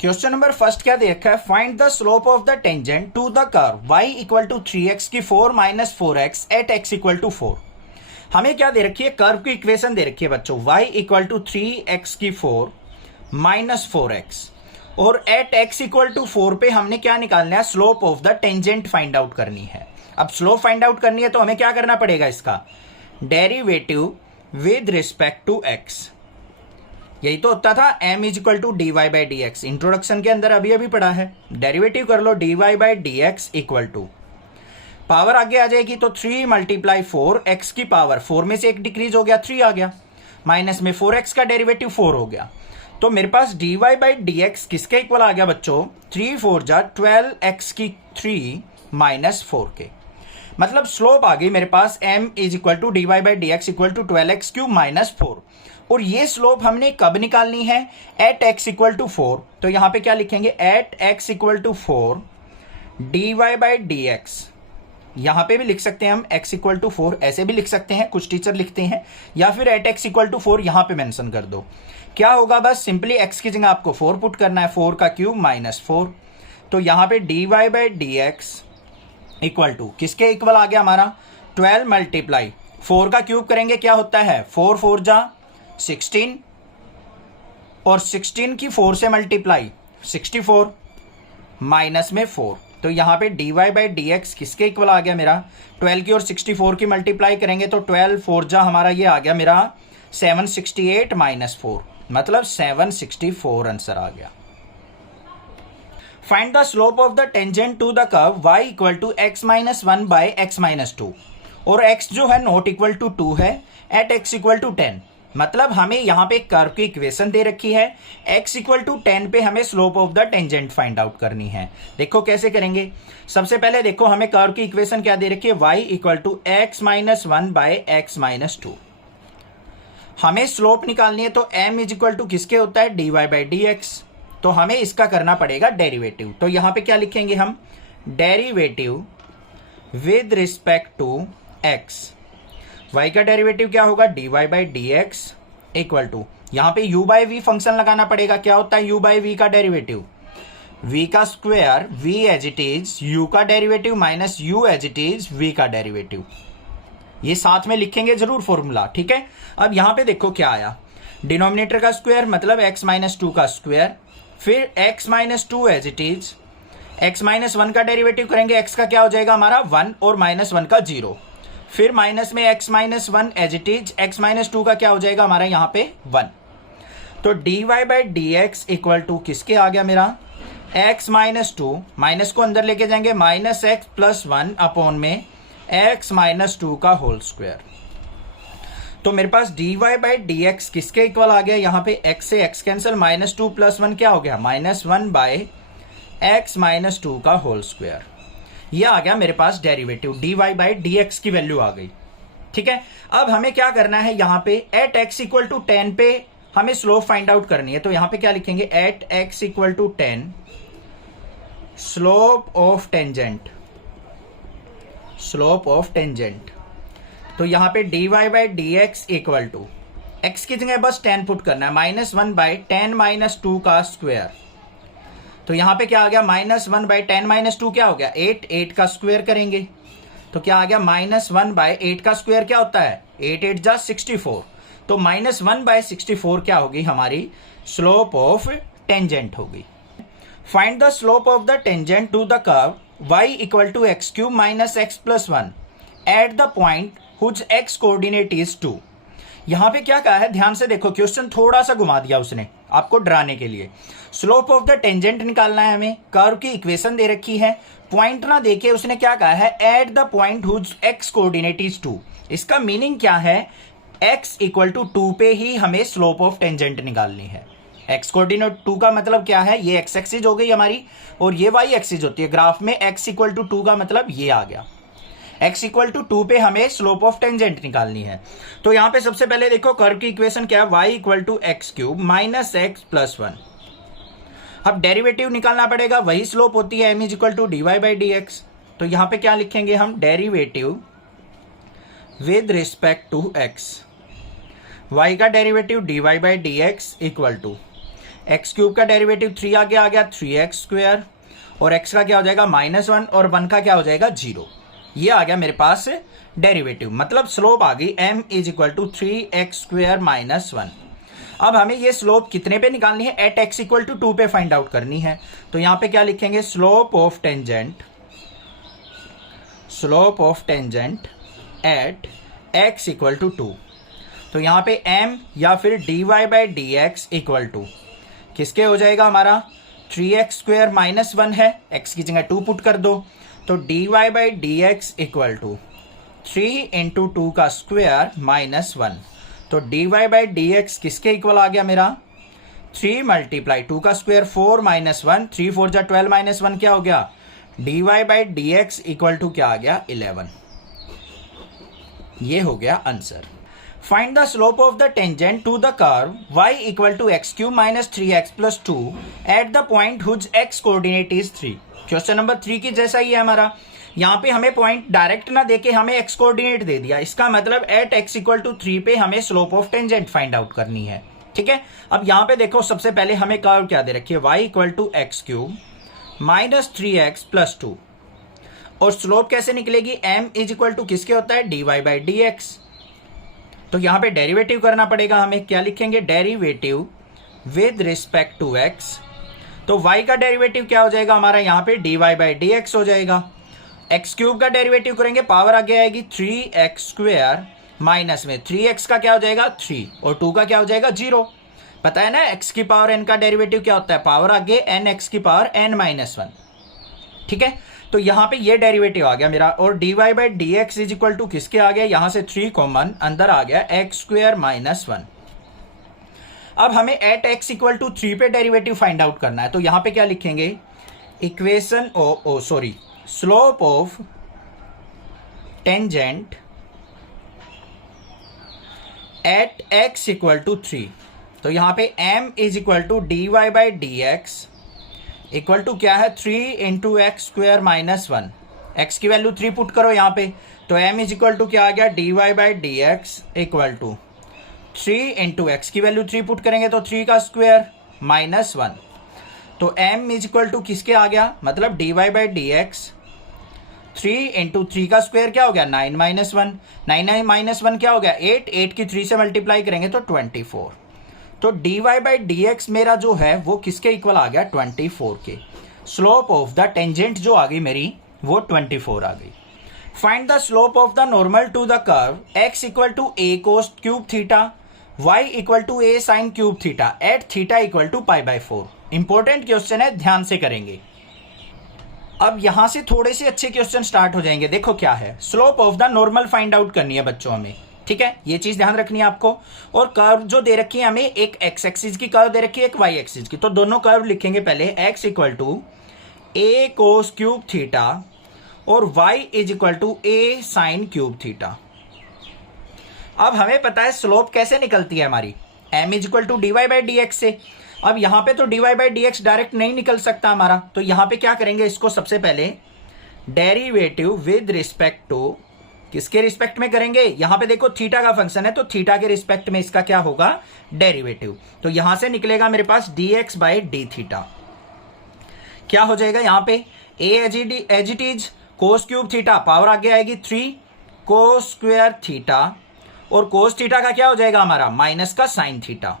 Question number first क्या दे रखा है, find the slope of the tangent to the curve y equal to 3x की 4 minus 4x at x equal to 4। हमें क्या दे रखी है, कर्व की इक्वेशन दे रखी है बच्चों, y इक्वल टू 3x की 4 माइनस 4x और एट x इक्वल टू 4 पे हमने क्या निकालना है, slope of the tangent find out करनी है। अब स्लोप फाइंड आउट करनी है तो हमें क्या करना पड़ेगा, इसका derivative with respect to x। यही तो होता था m is equal to d y by d x, introduction के अंदर अभी अभी पढ़ा है। डेरिवेटिव कर लो d y by d x equal to, power आगे आ जाएगी तो 3 मल्टीप्लाई 4 x की पावर, 4 में से एक डिक्रीज हो गया 3 आ गया, माइनस में 4x का डेरिवेटिव 4 हो गया। तो मेरे पास d y by d x किसके इक्वल आ गया बच्चों, 3 4 जा 12x की 3 माइनस 4 के। मतलब स्लोप आ गई मेरे पास m is equal to d y by d x equal to 12x cube minus 4। और ये स्लोप हमने कब निकालनी है, एट x इक्वल टू 4। तो यहां पे क्या लिखेंगे, at x equal to 4 d y by d x. यहां पर भी लिख सकते हैं हम x इक्वल टू 4, ऐसे भी लिख सकते हैं, कुछ टीचर लिखते हैं, या फिर एट x इक्वल टू 4 यहां पे मेंशन कर दो। क्या होगा, बस सिंपली x की जगह आपको 4 पुट करना है, 4 का क्यूब माइनस 4। तो यहां पे d y by d x equal to किसके इक्वल आ गया हमारा, 12 मल्टीप्लाई 4 का क्यूब करेंगे क्या होता है, 4 4 जा 16 और 16 की 4 से मल्टीप्लाई 64 माइनस में 4। तो यहां पे d y by d x किसके इक्वल आ गया मेरा, 12 की और 64 की मल्टीप्लाई करेंगे तो 12 4 जा हमारा ये आ गया मेरा 768 माइनस 4, मतलब 764 आंसर आ गया। Find the slope of the tangent to the curve y equal to x minus 1 by x minus 2 और x जो है नॉट इक्वल टू 2 है, एट x इक्वल टू 10। मतलब हमें यहां पे कर्व की इक्वेशन दे रखी है, x इक्वल टू 10 पे हमें slope of the tangent find out करनी है। देखो कैसे करेंगे, सबसे पहले देखो हमें कर्व की इक्वेशन क्या दे रखी है, y equal to x minus 1 by x minus 2। हमें स्लोप निकालनी है तो m इज इक्वल टू किसके होता है, d y by d x. तो हमें इसका करना पड़ेगा डेरिवेटिव। तो यहां पे क्या लिखेंगे हम, derivative with respect to x। y का डेरिवेटिव क्या होगा, d y by d x equal to, यहां पे u बाई वी फंक्शन लगाना पड़ेगा। क्या होता है u बाई वी का डेरिवेटिव, v का square v as it is u का derivative minus u as it is v का डेरिवेटिव। ये साथ में लिखेंगे जरूर फॉर्मूला, ठीक है। अब यहां पे देखो क्या आया, डिनोमिनेटर का स्क्वायर मतलब x माइनस 2 का स्क्वायर, फिर x minus 2 as it is, x minus 1 का डेरिवेटिव करेंगे, x का क्या हो जाएगा हमारा 1 और माइनस 1 का 0, फिर माइनस में x minus 1 as it is, x minus 2 का क्या हो जाएगा हमारा यहाँ पे 1। तो d y by d x equal to किसके आ गया मेरा, x माइनस 2, माइनस को अंदर लेके जाएंगे, माइनस एक्स प्लस 1 अपॉन में x माइनस 2 का होल स्क्वायर। तो मेरे पास d y by d x किसके इक्वल आ गया, यहाँ पे x से x कैंसिल, माइनस 2 प्लस 1 क्या हो गया, माइनस 1 बाय x माइनस 2 का होल स्क्वायर। ये आ गया मेरे पास derivative, d y by d x की वैल्यू आ गई, ठीक है। अब हमें क्या करना है, यहाँ पे एट x इक्वल टू 10 पे हमें स्लोप फाइंड आउट करनी है। तो यहाँ पे क्या लिखेंगे, at x equal to 10 slope of tangent, slope of tangent. तो यहाँ पे d y by d x equal to, x की जगह बस 10 पुट करना है, माइनस 1 बाई 10 माइनस 2 का स्क्वायर। तो यहां पे क्या आ गया, माइनस 1 बाई 10 माइनस 2 क्या हो गया 8, 8 का स्क्वायर करेंगे तो क्या आ गया, माइनस 1 बाई 8 का स्क्वायर क्या होता है, 8 8 जा 64। तो माइनस 1 बाई 64 क्या होगी हमारी, स्लोप ऑफ टेंजेंट होगी। Find the slope of the tangent to the curve y equal to x cube minus x plus 1 at the point whose x coordinate is 2। यहां पे क्या कहा है, ध्यान से देखो, क्वेश्चन थोड़ा सा घुमा दिया उसने आपको डराने के लिए। स्लोप ऑफ द टेंजेंट निकालना है हमें, कर्व की इक्वेशन दे रखी है, पॉइंट ना देके उसने क्या कहा है, at the point whose x coordinate is 2। इसका मीनिंग क्या है, x इक्वल टू 2 पे ही हमें स्लोप ऑफ टेंजेंट निकालनी है। x कोऑर्डिनेट 2 का मतलब क्या है, ये x एक्सिस हो गई हमारी और ये y एक्सिस होती है ग्राफ में। x इक्वल टू 2 का मतलब ये आ गया, x इक्वल टू 2 पे हमें स्लोप ऑफ टेंजेंट निकालनी है। तो यहां पे सबसे पहले देखो कर्व की इक्वेशन क्या है, y equal to x cube minus x plus 1। अब डेरिवेटिव निकालना पड़ेगा, वही स्लोप होती है m is equal to d y by d x. तो यहां पे क्या लिखेंगे हम, derivative with respect to x, y का derivative d y by d x equal to x cube का डेरिवेटिव 3 आ गया 3x², और x का क्या हो जाएगा -1, और 1 का क्या हो जाएगा 0। ये आ गया मेरे पास डेरिवेटिव, मतलब स्लोप आ गई m = 3x² - 1। अब हमें ये स्लोप कितने पे निकालनी है, एट x = 2 पे फाइंड आउट करनी है। तो यहां पे क्या लिखेंगे, slope of tangent at x = 2। तो यहां पे m या फिर dy/dx = किसके हो जाएगा हमारा 3x² - 1 है, x की जगह 2 पुट कर दो। तो dy/dx = 3 × 2 का स्क्वायर -1। तो dy/dx किसके इक्वल आ गया मेरा 3 × 2 का स्क्वायर 4 - 1, 3 4 जा 12 - 1 क्या हो गया, dy/dx = क्या आ गया 11। ये हो गया answer. Find the slope of the tangent to the curve y = x³ - 3x + 2 at the point whose x coordinate is 3। Question number 3 की जैसा ही है हमारा, यहाँ पे हमें पॉइंट डायरेक्ट ना देके हमें x कोऑर्डिनेट दे दिया, इसका मतलब एट x = 3 पे हमें slope of tangent find out करनी है। ठीक है, अब यहाँ पे देखो सबसे पहले हमें कर्व क्या दे रखी है, y = x³ - 3x + 2, और स्लोप कैसे निकलेगी, m = किसके होता है dy/dx। तो यहां पे डेरिवेटिव करना पड़ेगा हमें, क्या लिखेंगे, derivative with respect to x। तो y का डेरिवेटिव क्या हो जाएगा हमारा, यहां पे dy/dx हो जाएगा। x³ का डेरिवेटिव करेंगे, पावर आगे आएगी 3x² माइनस में 3x का क्या हो जाएगा 3, और 2 का क्या हो जाएगा 0। पता है ना x की पावर n का डेरिवेटिव क्या होता है, पावर आगे n x की पावर n-1। ठीक है, तो यहां पे ये डेरिवेटिव आ गया मेरा, और dy/dx = किसके आ गया, यहां से 3 कॉमन अंदर आ गया x² - 1। अब हमें एट x = 3 पे डेरिवेटिव फाइंड आउट करना है। तो यहां पे क्या लिखेंगे, equation slope of tangent at x = 3। तो यहां पे m = dy/dx इक्वल टू क्या है 3 × x² - 1। x की वैल्यू 3 पुट करो यहाँ पे, तो m = क्या आ गया dy/dx = 3 × x की वैल्यू 3 पुट करेंगे तो 3 का स्क्वायर -1। तो m = किसके आ गया, मतलब dy/dx 3 × 3 का स्क्वायर क्या हो गया 9 - 1, 9 - 1 क्या हो गया 8, 8 की 3 से मल्टीप्लाई करेंगे तो 24। तो dy/dx मेरा जो है वो किसके इक्वल आ गया 24 के। स्लोप ऑफ द टेंजेंट जो आ गई मेरी वो 24 आ गई। Find the slope of the normal to the curve x = a cos³ θ, y = a sin³ θ at θ = π/4। Important question है, ध्यान से करेंगे। अब यहां से थोड़े से अच्छे क्वेश्चन स्टार्ट हो जाएंगे। देखो क्या है, slope of the normal find out करनी है बच्चों हमें। ठीक है, ये चीज ध्यान रखनी है आपको। और कर्व जो दे रखी है हमें, एक x एक्सिस की कर्व दे रखी है, एक y एक्सिस की। तो दोनों कर्व लिखेंगे पहले, x = a cos³ θ और y = a sin³ θ। अब हमें पता है स्लोप कैसे निकलती है हमारी, m = dy/dx से। अब यहां पे तो dy/dx डायरेक्ट नहीं निकल सकता हमारा, तो यहां पे क्या करेंगे, इसको सबसे पहले डेरिवेटिव विद रिस्पेक्ट टू, किसके रिस्पेक्ट में करेंगे, यहां पे देखो थीटा का फंक्शन है, तो थीटा के रिस्पेक्ट में इसका क्या होगा डेरिवेटिव। तो यहां से निकलेगा मेरे पास dx/dθ। क्या हो जाएगा यहां पे a as it is cos³ θ, power आगे आएगी 3 cos² θ, और cos θ का क्या हो जाएगा हमारा माइनस का sin θ।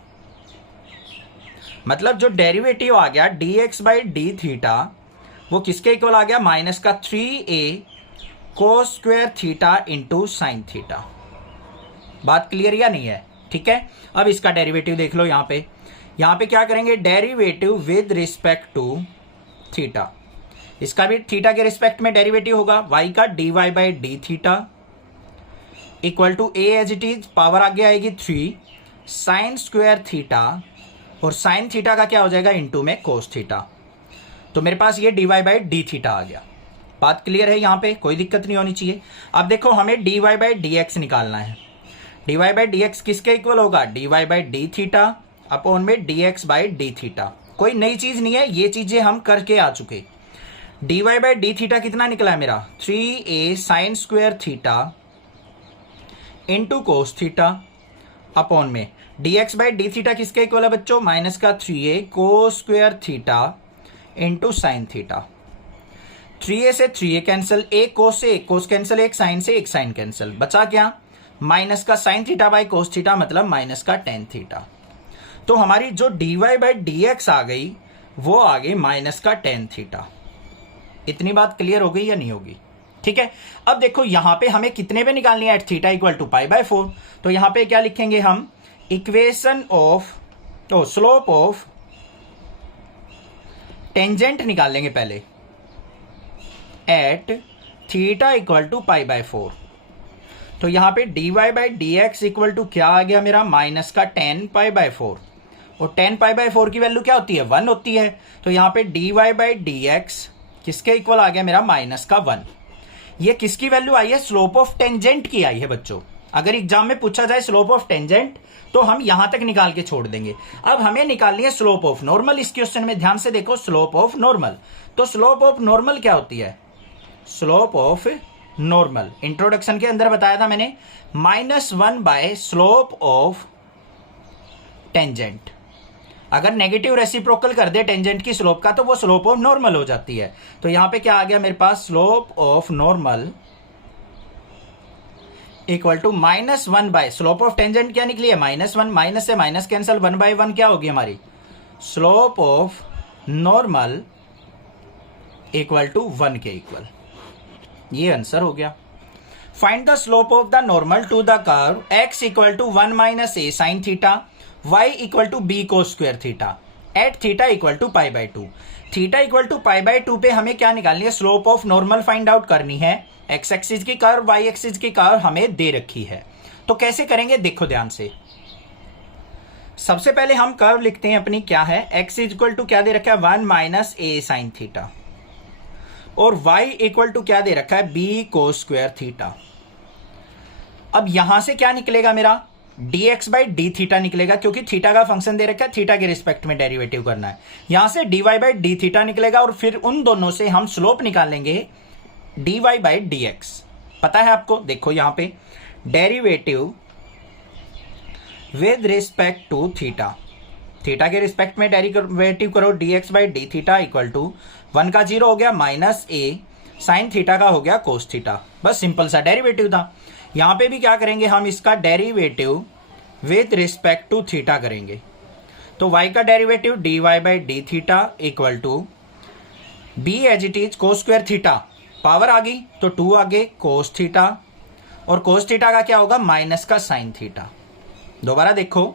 मतलब जो डेरिवेटिव आ गया dx/dθ वो किसके इक्वल आ गया, माइनस का 3a cos² θ इंटू साइन θ। बात क्लियर या नहीं है, ठीक है। अब इसका डेरिवेटिव देख लो, यहां पे क्या करेंगे, derivative with respect to theta. इसका भी थीटा के रिस्पेक्ट में डेरिवेटिव होगा, y का dy/dθ equal to a as it is, power आगे आएगी 3 sin² θ, और साइन थीटा का क्या हो जाएगा इंटू में cos θ। तो मेरे पास ये dy/dθ आ गया। बात क्लियर है, यहां पे कोई दिक्कत नहीं होनी चाहिए। अब देखो हमें dy/dx निकालना है। dy/dx किसके इक्वल होगा, dy/dθ अपॉन में dx/dθ। कोई नई चीज नहीं है, ये चीजें हम करके आ चुके। dy/dθ कितना निकला है मेरा 3a sin² θ into cos θ upon में d x by d theta किसके इक्वल है बच्चों, माइनस का 3a cos square theta into sine theta. 3a से 3a कैंसिल, एक कोस से एक कोस कैंसिल, एक साइन से एक साइन कैंसिल, बचा क्या, माइनस का sine theta by cos theta मतलब माइनस का टेन थीटा। तो हमारी जो dy बाई डी एक्स आ गई वो आ गई माइनस का टेन थीटा। इतनी बात क्लियर हो गई या नहीं होगी? ठीक है। अब देखो यहां पे हमें कितने पे निकालनी है, at theta equal to pi by 4। तो यहां पे क्या लिखेंगे हम, equation of slope of tangent निकाल लेंगे पहले, at theta equal to pi by 4। तो यहां पे dy by d x equal to क्या आ गया मेरा, माइनस का 10 पाई बाय 4। और 10 पाई बाय 4 की वैल्यू क्या होती है, 1 होती है। तो यहां पे dy बाई डी एक्स किसके इक्वल आ गया मेरा, माइनस का 1। ये किसकी वैल्यू आई है, स्लोप ऑफ टेंजेंट की आई है बच्चों। अगर एग्जाम में पूछा जाए स्लोप ऑफ टेंजेंट तो हम यहां तक निकाल के छोड़ देंगे। अब हमें निकालनी है स्लोप ऑफ नॉर्मल। इस क्वेश्चन में ध्यान से देखो, स्लोप ऑफ नॉर्मल। तो स्लोप ऑफ नॉर्मल क्या होती है, स्लोप ऑफ नॉर्मल इंट्रोडक्शन के अंदर बताया था मैंने, -1 बाय स्लोप ऑफ टेंजेंट। अगर नेगेटिव रेसिप्रोकल कर दे टेंजेंट की स्लोप का तो वो स्लोप ऑफ नॉर्मल हो जाती है। तो यहां पे क्या आ गया मेरे पास, slope of normal equal to -1 by slope of tangent क्या निकली है, -1, माइनस से माइनस कैंसल, 1 बाय 1 क्या होगी हमारी, slope of normal equal to 1 के इक्वल। ये आंसर हो गया। Find the slope of the normal to the curve x equal to 1 minus a sine theta, y equal to b cos square theta, at theta equal to pi by 2। Theta equal to pi by 2 पे हमें क्या निकालनी है, slope of normal find out करनी है। x axis की curve, y axis की curve हमें दे रखी है। तो कैसे करेंगे देखो ध्यान से। सबसे पहले हम कर्व लिखते हैं अपनी, क्या है, x इक्वल टू क्या दे रखा है, 1 माइनस a साइन थीटा, और y इक्वल टू क्या दे रखा है, b कोस स्क्वायर थीटा। अब यहां से क्या निकलेगा मेरा, dx बाई डी थीटा निकलेगा, क्योंकि थीटा का फंक्शन दे रखा है, थीटा के रिस्पेक्ट में डेरिवेटिव करना है। यहां से dy बाई डी थीटा निकलेगा, और फिर उन दोनों से हम स्लोप निकालेंगे dy बाई डी एक्स। पता है आपको, देखो यहां पे derivative with respect to theta, theta के रिस्पेक्ट में डेरिवेटिव करो, dx by d theta equal to 1 का 0 हो गया माइनस a साइन थीटा का हो गया कोस थीटा। बस सिंपल सा डेरिवेटिव था। यहां पे भी क्या करेंगे हम, इसका derivative with respect to theta करेंगे। तो y का derivative dy by d theta equal to b as it is cos square theta, power आ गई तो 2 आगे कोस थीटा, और कोस थीटा का क्या होगा, माइनस का साइन थीटा। दोबारा देखो,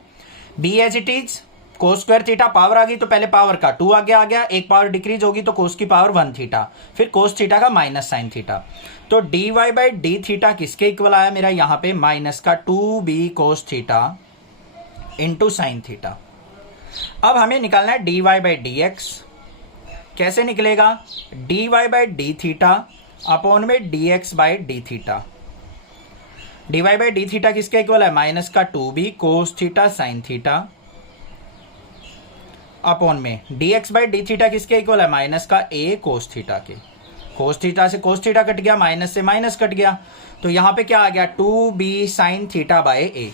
b as it is cos square theta, power आ गई तो पहले पावर का 2 आगे आ गया, एक पावर डिक्रीज होगी तो कोस की पावर 1 थीटा, फिर कोस थीटा का माइनस साइन थीटा। तो dy बाई डी थीटा किसके इक्वल आया मेरा, यहां पे माइनस का 2b cos theta into sine theta. अब हमें निकालना है dy बाई डी एक्स। कैसे निकलेगा, dy by d theta upon में dx by d theta. dy by d theta किसके इक्वल है, माइनस का 2b cos theta sine theta, upon में dx बाई डी थीटा किसके इक्वल है, माइनस का a कोस थीटा के। कोस थीटा से कोस थीटा कट गया, माइनस से माइनस कट गया, तो यहां पे क्या आ गया, 2b sine theta by a,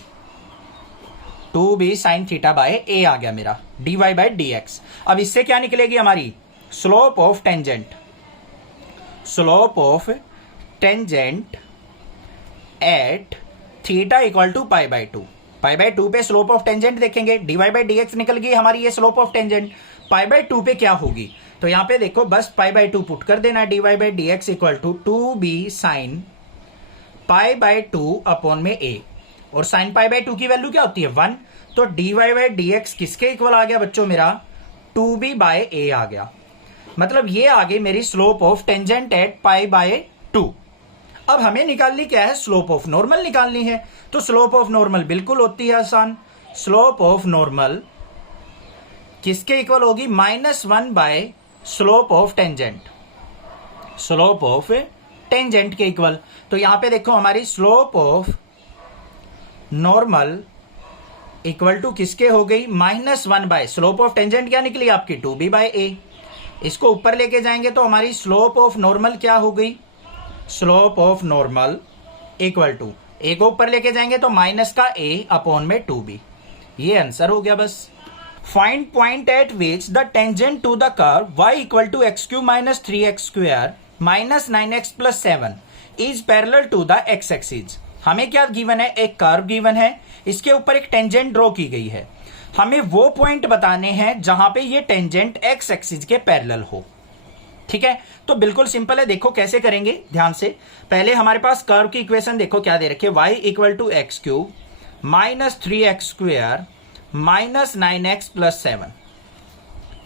2b sine theta by a आ गया मेरा dy बाई डी एक्स। अब इससे क्या निकलेगी हमारी, slope of tangent, slope of tangent at theta equal to pi by 2। Pi by 2 पे स्लोप ऑफ टेंजेंट देखेंगे, dy by d x निकल गई हमारी ये slope of tangent. Pi by 2 पे क्या होगी, तो यहां पे देखो बस पाई बाय 2 पुट कर देना, dy by d x equal to 2b sine pi by 2 upon में a, और साइन पाई बाय 2 की वैल्यू क्या होती है, 1। तो dy बाई डी एक्स किसके इक्वल आ गया बच्चों मेरा, 2b बाय a आ गया। मतलब ये आ गई मेरी slope of tangent at pi by 2। अब हमें निकालनी क्या है, स्लोप ऑफ नॉर्मल निकालनी है। तो स्लोप ऑफ नॉर्मल बिल्कुल होती है आसान, स्लोप ऑफ नॉर्मल किसके इक्वल होगी, -1 by slope of tangent, slope of tangent के इक्वल। तो यहां पे देखो हमारी slope of normal equal to किसके हो गई, -1 बाय स्लोप ऑफ टेंजेंट क्या निकली आपकी, 2b बाय a। इसको ऊपर लेके जाएंगे तो हमारी स्लोप ऑफ नॉर्मल क्या हो गई, slope of normal equal to, a को ऊपर लेके जाएंगे तो माइनस का a अपॉन में 2b। ये आंसर हो गया बस। Find point at which the tangent to the curve y equal to x cube minus 3x square minus 9x plus 7 is parallel to the x axis. हमें क्या given है, एक curve given है, इसके ऊपर एक टेंजेंट ड्रॉ की गई है, हमें वो पॉइंट बताने हैं जहां पे ये टेंजेंट x एक्सिस के पैरेलल हो। ठीक है, तो बिल्कुल सिंपल है, देखो कैसे करेंगे ध्यान से। पहले हमारे पास कर्व की इक्वेशन देखो क्या दे रखी है, y equal to x cube minus 3x square minus 9x plus 7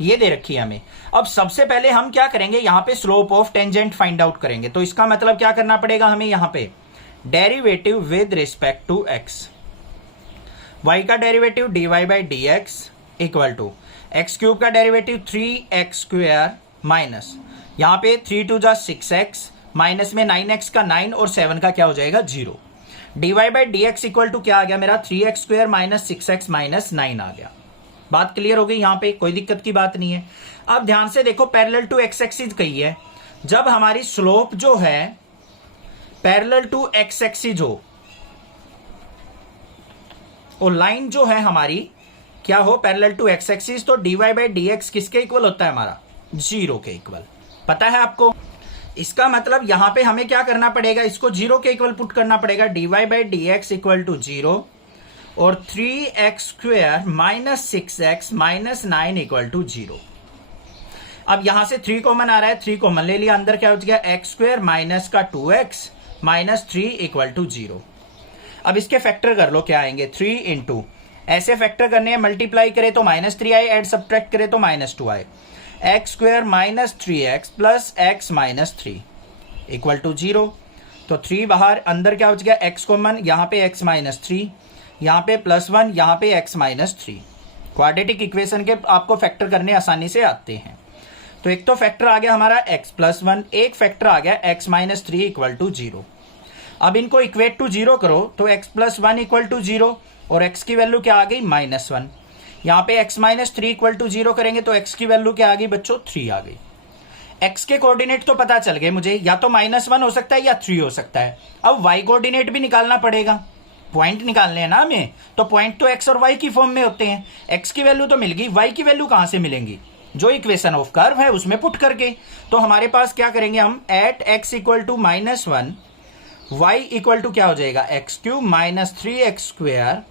ये दे रखी है हमें। अब सबसे पहले हम क्या करेंगे, यहां पे slope of tangent find out करेंगे। तो इसका मतलब क्या करना पड़ेगा हमें, यहां पे derivative with respect to x, y का derivative dy by d x equal to x cube का डेरिवेटिव 3x स्क्वायर माइनस यहां पे 3 टू जा 6x माइनस में 9x का 9 और 7 का क्या हो जाएगा 0। dy by d x equal to क्या आ गया मेरा 3x square minus 6x minus 9 आ गया। बात क्लियर हो गई, यहां पे कोई दिक्कत की बात नहीं है। अब ध्यान से देखो, पैरेलल टू x एक्सिस कही है, जब हमारी स्लोप जो है पैरेलल टू x एक्सिस हो और लाइन जो है हमारी क्या हो पैरेलल टू x एक्सिस, तो dy बाई डी एक्स किसके इक्वल होता है हमारा 0 के इक्वल, पता है आपको। इसका मतलब यहां पे हमें क्या करना पड़ेगा, इसको 0 के इक्वल पुट करना पड़ेगा, dy by d x equal to 0 और 3x square minus 6x minus 9 equal to 0। अब यहां से 3 कॉमन आ रहा है, 3 कॉमन ले लिया, अंदर क्या हो गया x स्क्वायर माइनस का 2x माइनस 3 इक्वल टू 0। अब इसके फैक्टर कर लो, क्या आएंगे 3 इंटू, ऐसे फैक्टर करने हैं, मल्टीप्लाई करे तो -3 आए, एड सब्ट्रैक्ट करे तो -2 आए, x square minus 3x plus x minus 3 equal to 0। तो 3 बाहर, अंदर क्या हो गया x कॉमन, यहाँ पे x माइनस 3, यहाँ पे +1, यहाँ पे x माइनस 3। क्वाड्रेटिक इक्वेशन के आपको फैक्टर करने आसानी से आते हैं। तो एक तो फैक्टर आ गया हमारा x प्लस 1, एक फैक्टर आ गया x माइनस 3 इक्वल टू 0। अब इनको इक्वेट टू 0 करो तो x प्लस 1 इक्वल टू 0 और x की वैल्यू क्या आ गई -1। यहाँ पे x माइनस 3 इक्वल टू 0 करेंगे तो x की वैल्यू क्या आ गई बच्चों 3 आ गई। x के कोऑर्डिनेट तो पता चल गए मुझे, या तो -1 हो सकता है या 3 हो सकता है। अब y कोऑर्डिनेट भी निकालना पड़ेगा, पॉइंट निकालने हैं ना हमें, तो पॉइंट तो x और y की फॉर्म में होते हैं। x की वैल्यू तो मिल गई, y की वैल्यू कहां से मिलेंगी, जो इक्वेशन ऑफ कर्व है उसमें पुट करके। तो हमारे पास क्या करेंगे हम, at x equal to -1 y equal to क्या हो जाएगा x cube minus 3x square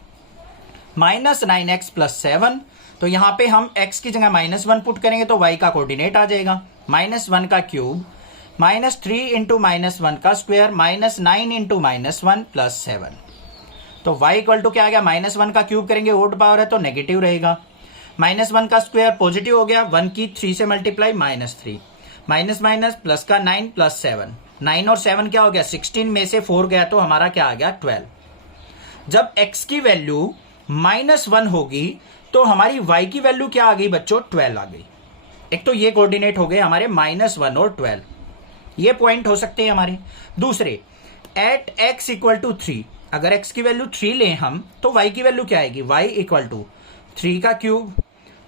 minus 9x plus 7। तो यहां पे हम x की जगह -1 पुट करेंगे तो y का कोऑर्डिनेट आ जाएगा -1 का क्यूब माइनस 3 इंटू -1 का स्क्वायर माइनस 9 इंटू -1 प्लस 7। तो y इक्वल टू क्या आ गया, -1 का क्यूब करेंगे ओड पावर है तो नेगेटिव रहेगा, -1 का स्क्वायर पॉजिटिव हो गया, 1 की 3 से मल्टीप्लाई -3 माइनस माइनस प्लस का 9 प्लस 7, 9 और 7 क्या हो गया 16 में से 4 गया तो हमारा क्या आ गया 12। जब x की वैल्यू -1 होगी तो हमारी y की वैल्यू क्या आ गई बच्चों 12 आ गई। एक तो ये कोऑर्डिनेट हो गए हमारे -1 और 12, ये पॉइंट हो सकते हैं हमारे। दूसरे एट x इक्वल टू 3, अगर x की वैल्यू 3 लें हम तो y की वैल्यू क्या आएगी, y इक्वल टू 3 का क्यूब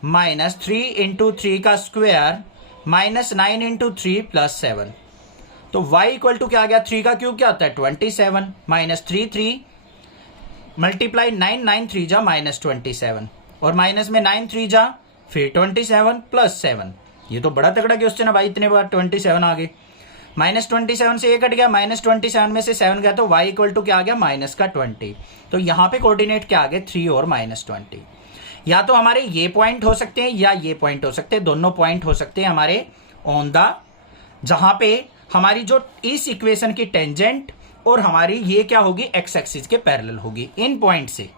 माइनस 3 इंटू 3 का स्क्वायर माइनस 9 इंटू 3 प्लस 7। तो y इक्वल टू क्या आ गया, 3 का क्यूब क्या होता है 27 माइनस 3 मल्टीप्लाई 9 3 जा माइनस 27 और माइनस में 9 3 जा फिर 27 प्लस 7। ये तो बड़ा तगड़ा क्वेश्चन है भाई, इतने बार 27 आ गए, -27 से ये कट गया, -27 में से 7 गया तो y इक्वल टू क्या आ गया माइनस का 20। तो यहाँ पे कोऑर्डिनेट क्या आ गए 3 और -20। या तो हमारे ये पॉइंट हो सकते हैं या ये पॉइंट हो सकते हैं, दोनों पॉइंट हो सकते हैं हमारे ऑन द, जहां पे हमारी जो इस इक्वेशन की टेंजेंट और हमारी ये क्या होगी एक्स एक्सिस के पैरेलल होगी। इन पॉइंट से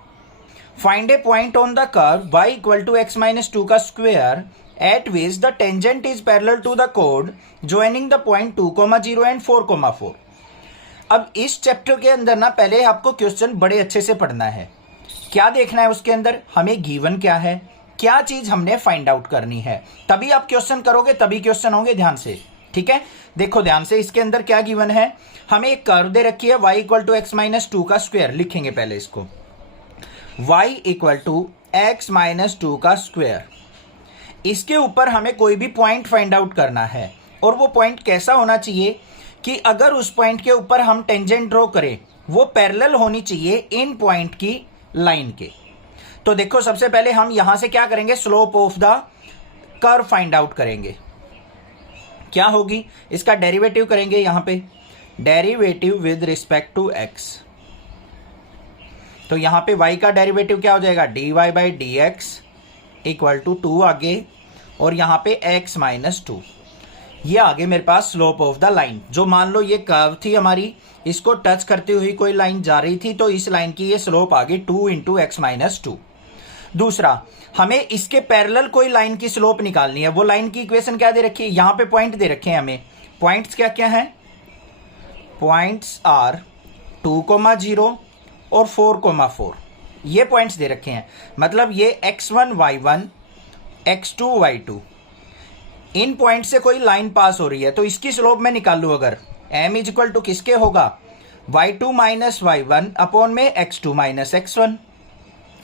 find a point on the curve y equal to x minus 2 का square at which the tangent is parallel to the कोड ज्वाइनिंग द पॉइंट 2,0 एंड 4,4। अब इस चैप्टर के अंदर ना पहले आपको क्वेश्चन बड़े अच्छे से पढ़ना है। क्या देखना है उसके अंदर, हमें गिवन क्या है, क्या चीज हमने फाइंड आउट करनी है, तभी आप क्वेश्चन करोगे तभी क्वेश्चन होंगे, ध्यान से। ठीक है, देखो ध्यान से, इसके अंदर क्या गिवन है, हमें एक कर्व दे रखी है y equal to x minus 2 का स्क्वायर, लिखेंगे पहले इसको y equal to x minus 2 का स्क्वायर। इसके ऊपर हमें कोई भी पॉइंट फाइंड आउट करना है और वो पॉइंट कैसा होना चाहिए कि अगर उस पॉइंट के ऊपर हम टेंजेंट ड्रॉ करें वो पैरेलल होनी चाहिए इन पॉइंट की लाइन के। तो देखो सबसे पहले हम यहां से क्या करेंगे, slope of the curve find out करेंगे। क्या होगी, इसका डेरिवेटिव करेंगे यहां पे, derivative with respect to x. तो यहां पे y का डेरिवेटिव क्या हो जाएगा, dy by d x equal to 2 आगे, और यहां पे x माइनस 2। ये आगे मेरे पास स्लोप ऑफ द लाइन, जो मान लो ये कर्व थी हमारी, इसको टच करती हुई कोई लाइन जा रही थी, तो इस लाइन की ये स्लोप आ गई 2 इंटू एक्स माइनस 2। दूसरा, हमें इसके पैरेलल कोई लाइन की स्लोप निकालनी है। वो लाइन की इक्वेशन क्या दे रखी है, यहां पे पॉइंट दे रखे हैं हमें। पॉइंट्स क्या क्या हैं, पॉइंट्स आर 2,0 और 4,4। ये पॉइंट्स दे रखे हैं, मतलब ये x1 y1 x2 y2, इन पॉइंट से कोई लाइन पास हो रही है, तो इसकी स्लोप मैं निकालूं अगर, m इज इक्वल टू किसके होगा, y2 माइनस y1 अपॉन में x2 माइनस x1,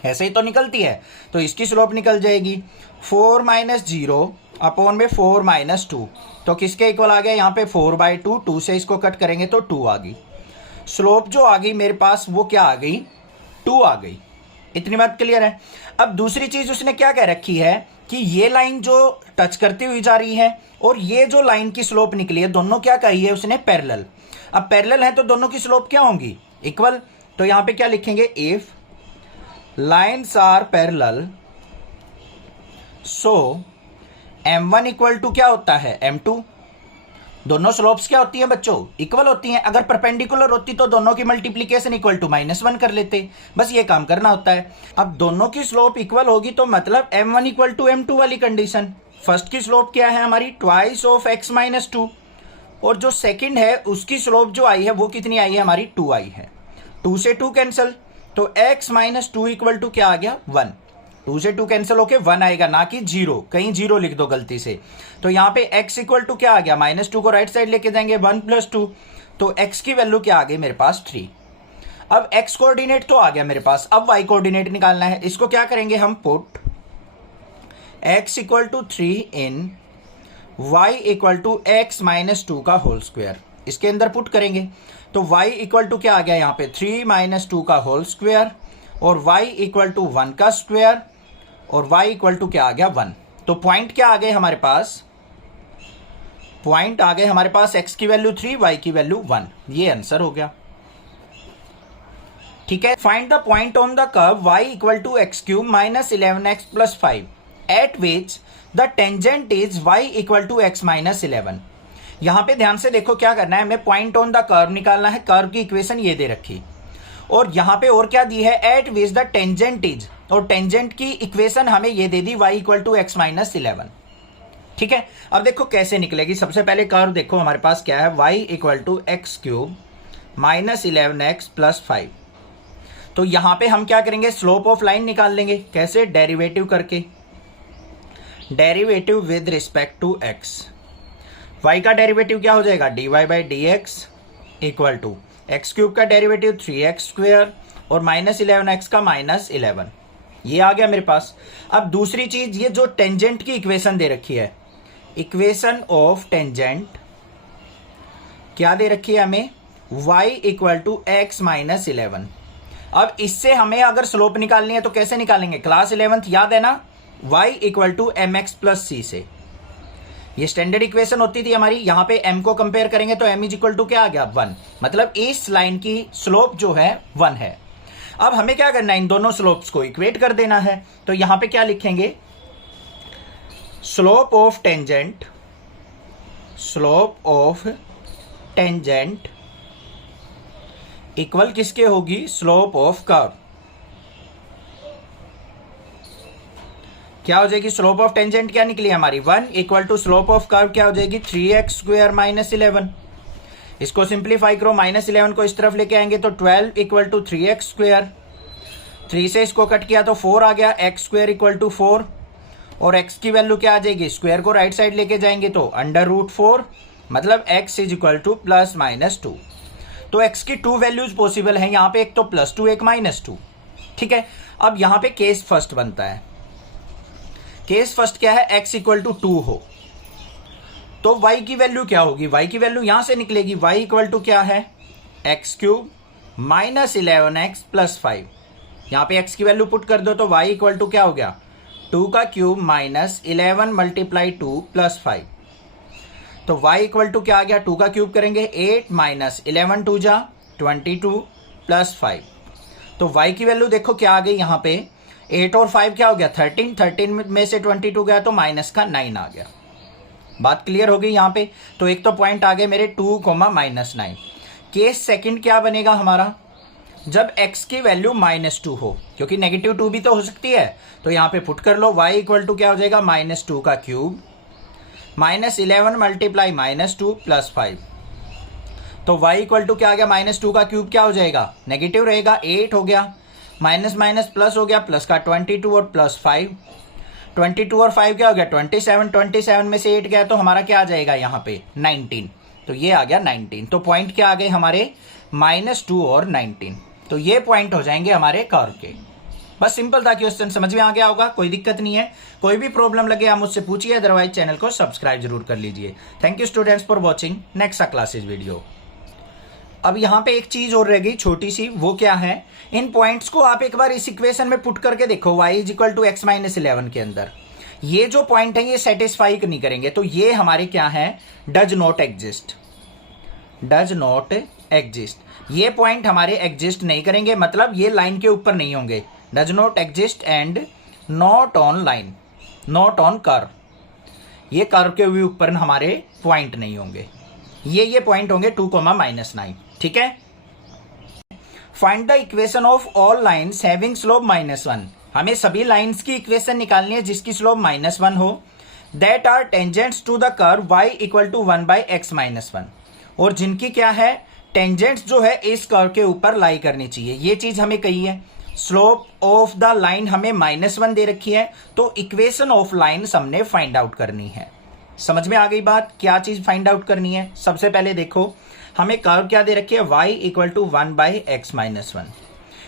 ऐसे ही तो निकलती है। तो इसकी स्लोप निकल जाएगी 4 माइनस 0 अपॉन में 4 माइनस 2, तो किसके इक्वल आ गया, यहाँ पे 4/2, 2 से इसको कट करेंगे तो 2 आ गई। स्लोप जो आ गई मेरे पास वो क्या आ गई, 2 आ गई। इतनी बात क्लियर है। अब दूसरी चीज उसने क्या कह रखी है कि ये लाइन जो टच करती हुई जा रही है और ये जो लाइन की स्लोप निकली है, दोनों क्या कही है उसने, पैरेलल। अब पैरेलल है तो दोनों की स्लोप क्या होंगी, इक्वल। तो यहां पे क्या लिखेंगे, if lines are parallel so m1 equal to क्या होता है, m2। दोनों स्लोप्स क्या होती हैं बच्चों, इक्वल होती हैं। अगर परपेंडिकुलर होती तो दोनों की मल्टीप्लीकेशन इक्वल टू -1 कर लेते, बस ये काम करना होता है। अब दोनों की स्लोप इक्वल होगी तो मतलब m1 इक्वल टू m2 वाली कंडीशन। फर्स्ट की स्लोप क्या है हमारी, ट्वाइस ऑफ x माइनस 2, और जो सेकंड है उसकी स्लोप जो आई है वो कितनी आई है हमारी, 2 आई है। 2 से 2 कैंसिल, तो x माइनस 2 इक्वल टू क्या आ गया, 1। 2 से 2 कैंसिल होके 1 आएगा, ना कि 0, कहीं 0 लिख दो गलती से। तो यहाँ पे x इक्वल टू क्या आ गया, -2 को राइट साइड लेके जाएंगे, 1 + 2, तो x की वैल्यू क्या आ गई मेरे पास, 3। अब x कोऑर्डिनेट तो आ गया मेरे पास, अब y कोऑर्डिनेट निकालना है। इसको क्या करेंगे हम, put x equal to 3 in y equal to x minus 2 का होल स्क्वायर, इसके अंदर पुट करेंगे। तो y इक्वल टू क्या आ गया यहाँ पे, 3 - 2 का होल स्क्वायर, और y इक्वल टू 1 का स्क्वायर, और y इक्वल टू क्या आ गया, 1। तो पॉइंट क्या आ गए हमारे पास, पॉइंट आ गए हमारे पास x की वैल्यू 3, y की वैल्यू 1। ये आंसर हो गया, ठीक है। Find the point on the curve y equal to x³ minus 11x plus 5 at which the tangent is y equal to x minus 11। यहां पे ध्यान से देखो क्या करना है, हमें पॉइंट ऑन द कर्व निकालना है। कर्व की इक्वेशन ये दे रखी, और यहां पे और क्या दी है, at which the tangent is, और टेंजेंट की इक्वेशन हमें ये दे दी y equal to x minus 11, ठीक है। अब देखो कैसे निकलेगी। सबसे पहले कर्व देखो हमारे पास क्या है, y equal to x³ minus 11x plus 5। तो यहां पे हम क्या करेंगे, स्लोप ऑफ लाइन निकाल लेंगे। कैसे, डेरिवेटिव करके, derivative with respect to x। y का डेरिवेटिव क्या हो जाएगा, dy by d x equal to x³ का डेरिवेटिव 3x², और -11x का -11। ये आ गया मेरे पास। अब दूसरी चीज, ये जो टेंजेंट की इक्वेशन दे रखी है, इक्वेशन ऑफ टेंजेंट क्या दे रखी है हमें, y equal to x minus 11। अब इससे हमें अगर स्लोप निकालनी है तो कैसे निकालेंगे, क्लास 11th याद है ना, y equal to mx plus c से। ये स्टैंडर्ड इक्वेशन होती थी हमारी। यहां पे m को कंपेयर करेंगे तो m इज इक्वल टू क्या आ गया, 1। मतलब इस लाइन की स्लोप जो है 1 है। अब हमें क्या करना है, इन दोनों स्लोप्स को इक्वेट कर देना है। तो यहां पे क्या लिखेंगे, slope of tangent, slope of tangent equal किसके होगी, स्लोप ऑफ कर्व। क्या हो जाएगी, स्लोप ऑफ टेंजेंट क्या निकली हमारी, 1 equal to slope of curve क्या हो जाएगी, 3x² माइनस 11। इसको सिंप्लीफाई करो, -11 को इस तरफ लेके आएंगे तो 12 इक्वल टू 3x²। 3 से इसको कट किया तो 4 आ गया, x² इक्वल टू 4, और x की वैल्यू क्या आ जाएगी, स्क्वायर को राइट साइड लेके जाएंगे तो √4, मतलब x इज इक्वल टू +-2। तो x की 2 वैल्यूज पॉसिबल है यहाँ पे, एक तो +2 एक -2, ठीक है। अब यहाँ पे केस फर्स्ट बनता है। केस फर्स्ट क्या है, x इक्वल टू 2 हो तो y की वैल्यू क्या होगी, y की वैल्यू यहां से निकलेगी, y इक्वल टू क्या है, x³ माइनस 11x प्लस 5। यहाँ पे x की वैल्यू पुट कर दो तो y इक्वल टू क्या हो गया 2 का क्यूब माइनस 11 मल्टीप्लाई 2 प्लस 5। तो y इक्वल टू क्या आ गया 2 का क्यूब करेंगे 8 माइनस 11 2 जा 22 प्लस 5। तो y की वैल्यू देखो क्या आ गई यहाँ पे 8 और 5 क्या हो गया 13 में से 22 गया तो माइनस का 9 आ गया। बात क्लियर हो गई यहाँ पे। तो एक तो पॉइंट आ गए मेरे 2 -9। केस सेकंड क्या बनेगा हमारा जब x की वैल्यू -2 हो, क्योंकि -2 भी तो हो सकती है। तो यहाँ पे पुट कर लो y इक्वल टू क्या हो जाएगा -2 का क्यूब माइनस 11 मल्टीप्लाई -2 प्लस 5। तो y इक्वल टू क्या आ गया -2 का क्यूब क्या हो जाएगा नेगेटिव रहेगा 8 हो गया माइनस माइनस प्लस हो गया प्लस का 22 और प्लस 5। 22 और 5 क्या हो गया 27 में से 8 गया तो हमारा क्या आ जाएगा यहाँ पे 19। तो ये आ गया 19। तो पॉइंट क्या आ गए हमारे -2 और 19। तो ये पॉइंट हो जाएंगे हमारे कर्व के। बस सिंपल था, क्वेश्चन समझ में आ गया होगा, कोई दिक्कत नहीं है। कोई भी प्रॉब्लम लगे आप मुझसे पूछिए, अदरवाइज चैनल को सब्सक्राइब जरूर कर लीजिए। Thank you students for watching next classes video. अब यहाँ पे एक चीज और रह गई छोटी सी, वो क्या है इन पॉइंट्स को आप एक बार इस इक्वेशन में पुट करके देखो y equal to x minus 11 के अंदर ये जो पॉइंट है ये सेटिस्फाई नहीं करेंगे। तो ये हमारे क्या है डज नॉट एग्जिस्ट। ये पॉइंट हमारे एग्जिस्ट नहीं करेंगे, मतलब ये लाइन के ऊपर नहीं होंगे। Does not exist and not on line, not on curve. ये कर्व के भी ऊपर हमारे पॉइंट नहीं होंगे। ये पॉइंट होंगे 2, -9। ठीक है। Find the equation of all lines having slope -1। हमें सभी लाइन्स की इक्वेशन निकालनी है जिसकी स्लोप -1 हो, that are tangents to the curve y equal to 1/x -1, और जिनकी क्या है टेंजेंट्स जो है इस कर्व के ऊपर लाई करनी चाहिए। ये चीज हमें कही है। स्लोप ऑफ द लाइन हमें -1 दे रखी है, तो इक्वेशन ऑफ लाइन्स हमने फाइंड आउट करनी है। समझ में आ गई बात, क्या चीज फाइंड आउट करनी है। सबसे पहले देखो हमें कर्व क्या दे रखी है y इक्वल टू 1/x -1।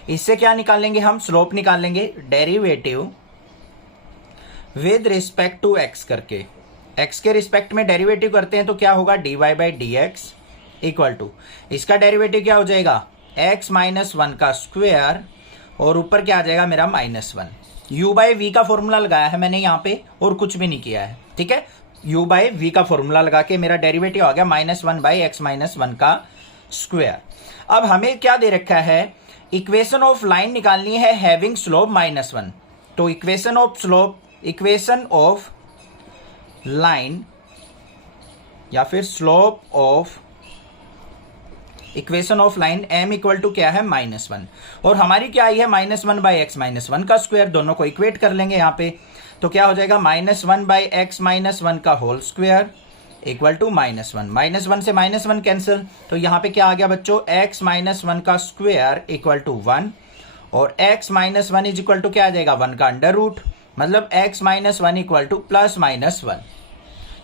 इससे क्या निकालेंगे हम स्लोप निकालेंगे, derivative with respect to x करके। x के रिस्पेक्ट में डेरिवेटिव करते हैं तो क्या होगा dy/dx इक्वल टू इसका डेरिवेटिव क्या हो जाएगा x -1 का स्क्वायर और ऊपर क्या आ जाएगा मेरा -1। u/v का फॉर्मूला लगाया है मैंने यहाँ पे और कुछ भी नहीं किया है। ठीक है, u/v का फॉर्मूला लगा के मेरा डेरिवेटिव आ गया -1/x -1 का स्क्वायर। अब हमें क्या दे रखा है इक्वेशन ऑफ लाइन निकालनी है हैविंग स्लोप -1। तो इक्वेशन ऑफ लाइन या फिर slope of equation of line m equal to क्या है -1, और हमारी क्या आई है -1/x -1 का स्क्वायर। दोनों को इक्वेट कर लेंगे यहाँ पे। तो क्या हो जाएगा -1/x -1 का होल स्क्वायर इक्वल टू -1 से -1 कैंसिल। तो यहाँ पे क्या आ गया बच्चों x -1 का स्क्वायर इक्वल टू 1, और x -1 इज इक्वल टू क्या आ जाएगा 1 का अंडर रूट, मतलब x -1 इक्वल टू +-1।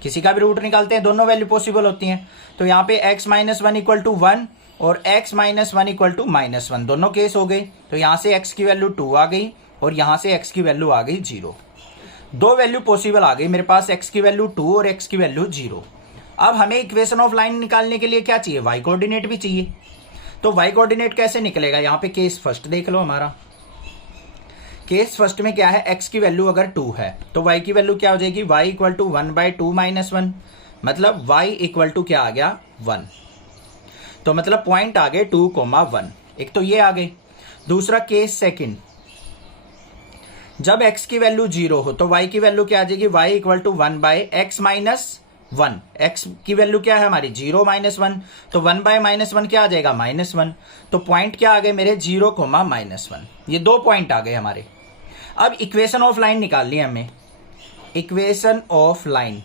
किसी का भी रूट निकालते हैं दोनों वैल्यू पॉसिबल होती हैं। तो यहाँ पे x -1 इक्वल टू 1 और x -1 इक्वल टू -1 दोनों केस हो गए। तो यहाँ से x की वैल्यू 2 आ गई और यहाँ से x की वैल्यू आ गई 0। दो वैल्यू पॉसिबल आ गई मेरे पास, x की वैल्यू 2 और x की वैल्यू 0। अब हमें इक्वेशन ऑफ लाइन निकालने के लिए क्या चाहिए y कोऑर्डिनेट भी चाहिए। तो y कोऑर्डिनेट कैसे निकलेगा, यहाँ पे केस फर्स्ट देख लो। हमारा केस फर्स्ट में क्या है x की वैल्यू अगर 2 है तो y की वैल्यू क्या हो जाएगी y इक्वल टू 1/2 -1, मतलब y इक्वल टू क्या आ गया 1। तो मतलब पॉइंट आ गए 2,1। एक तो ये आ गई। दूसरा केस सेकंड, जब x की वैल्यू 0 हो तो y की वैल्यू क्या आ जाएगी y equal to 1/x -1। x की वैल्यू क्या है हमारी 0 -1, तो 1/-1 क्या आ जाएगा -1। तो पॉइंट क्या आ गए मेरे 0, -1। ये दो पॉइंट आ गए हमारे। अब इक्वेशन ऑफ लाइन निकालनी है हमें। इक्वेशन ऑफ लाइन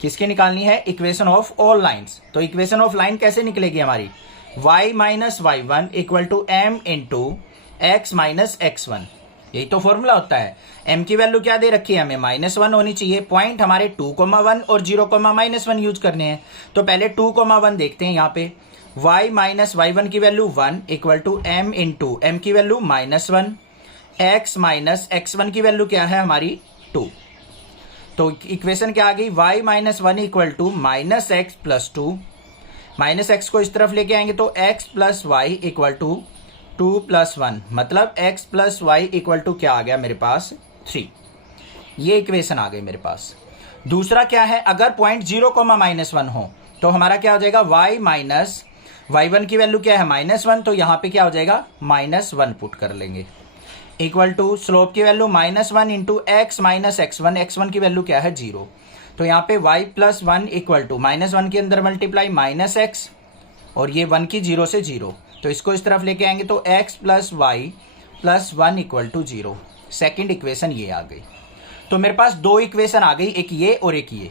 किसकी निकालनी है, इक्वेशन ऑफ ऑल लाइन्स। तो इक्वेशन ऑफ लाइन कैसे निकलेगी हमारी y -y1 equal to m into x -x1। यही तो फॉर्मूला होता है। m की वैल्यू क्या दे रखी है हमें -1 होनी चाहिए। पॉइंट हमारे 2,1 और 0, -1 यूज करने हैं। तो पहले 2,1 देखते हैं यहाँ पे। y -y1 की value 1 equal to m into m की वैल्यू -1, x -x1 की वैल्यू क्या है हमारी 2। तो इक्वेशन क्या आ गई y -1 equal to -x + 2। -x को इस तरफ लेके आएंगे तो x + y इक्वल टू 2 + 1 मतलब x + y = क्या आ गया मेरे पास 3। ये इक्वेशन आ गई मेरे पास। दूसरा क्या है, अगर पॉइंट 0, -1 हो तो हमारा क्या हो जाएगा, y माइनस y1 की वैल्यू क्या है -1, तो यहाँ पे क्या हो जाएगा -1 पुट कर लेंगे, इक्वल टू स्लोप की वैल्यू -1 × x - x1, x1 की वैल्यू क्या है 0, तो यहाँ पे y + 1 = -1 के अंदर मल्टीप्लाई -x और ये 1 की 0 से 0, तो इसको इस तरफ लेके आएंगे तो x + y + 1 = 0। सेकेंड इक्वेशन ये आ गई। तो मेरे पास दो इक्वेशन आ गई, एक ये और एक ये।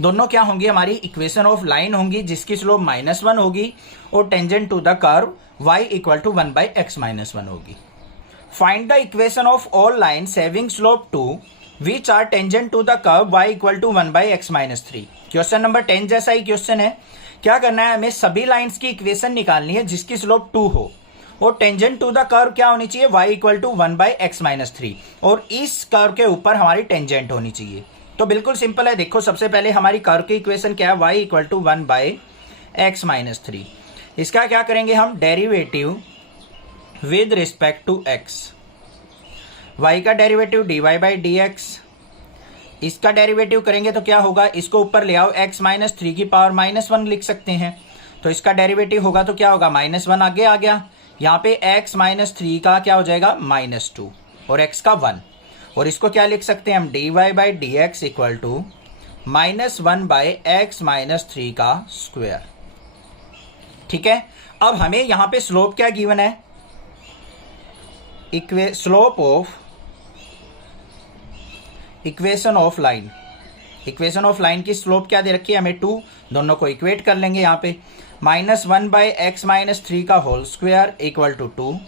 दोनों क्या होंगी, हमारी इक्वेशन ऑफ लाइन होंगी जिसकी स्लोप -1 होगी और tangent to the curve y = 1/x-1 होगी। Find the equation of all lines having slope 2 which are tangent to the curve y = 1/x-3। Question number 10 जैसा ही क्वेश्चन है। क्या करना है, हमें सभी लाइन्स की इक्वेशन निकालनी है जिसकी स्लोप 2 हो और टेंजेंट टू द कर्व क्या होनी चाहिए, y = 1/x-3 और इस कर्व के ऊपर हमारी टेंजेंट होनी चाहिए। तो बिल्कुल सिंपल है, देखो सबसे पहले हमारी कर्व की इक्वेशन क्या है, y = 1/x-3। इसका क्या करेंगे हम, derivative with respect to x। y का डेरिवेटिव dy/dx, इसका डेरिवेटिव करेंगे तो क्या होगा, इसको ऊपर ले आओ, x - 3 की पावर -1 लिख सकते हैं, तो इसका डेरिवेटिव होगा तो क्या होगा, -1 आगे आ गया, यहाँ पे x - 3 का क्या हो जाएगा -2 और x का 1, और इसको क्या लिख सकते हैं हम, dy/dx = -1/x - 3 का स्क्वायर। ठीक है, अब हमें यहाँ पे स्लोप क्या गिवन है, slope of equation of line. Equation of line की स्लोप क्या दे रखी है हमें 2, दोनों को इक्वेट कर लेंगे यहाँ पे, -1/x - 3 का होल स्क्वायर = 2।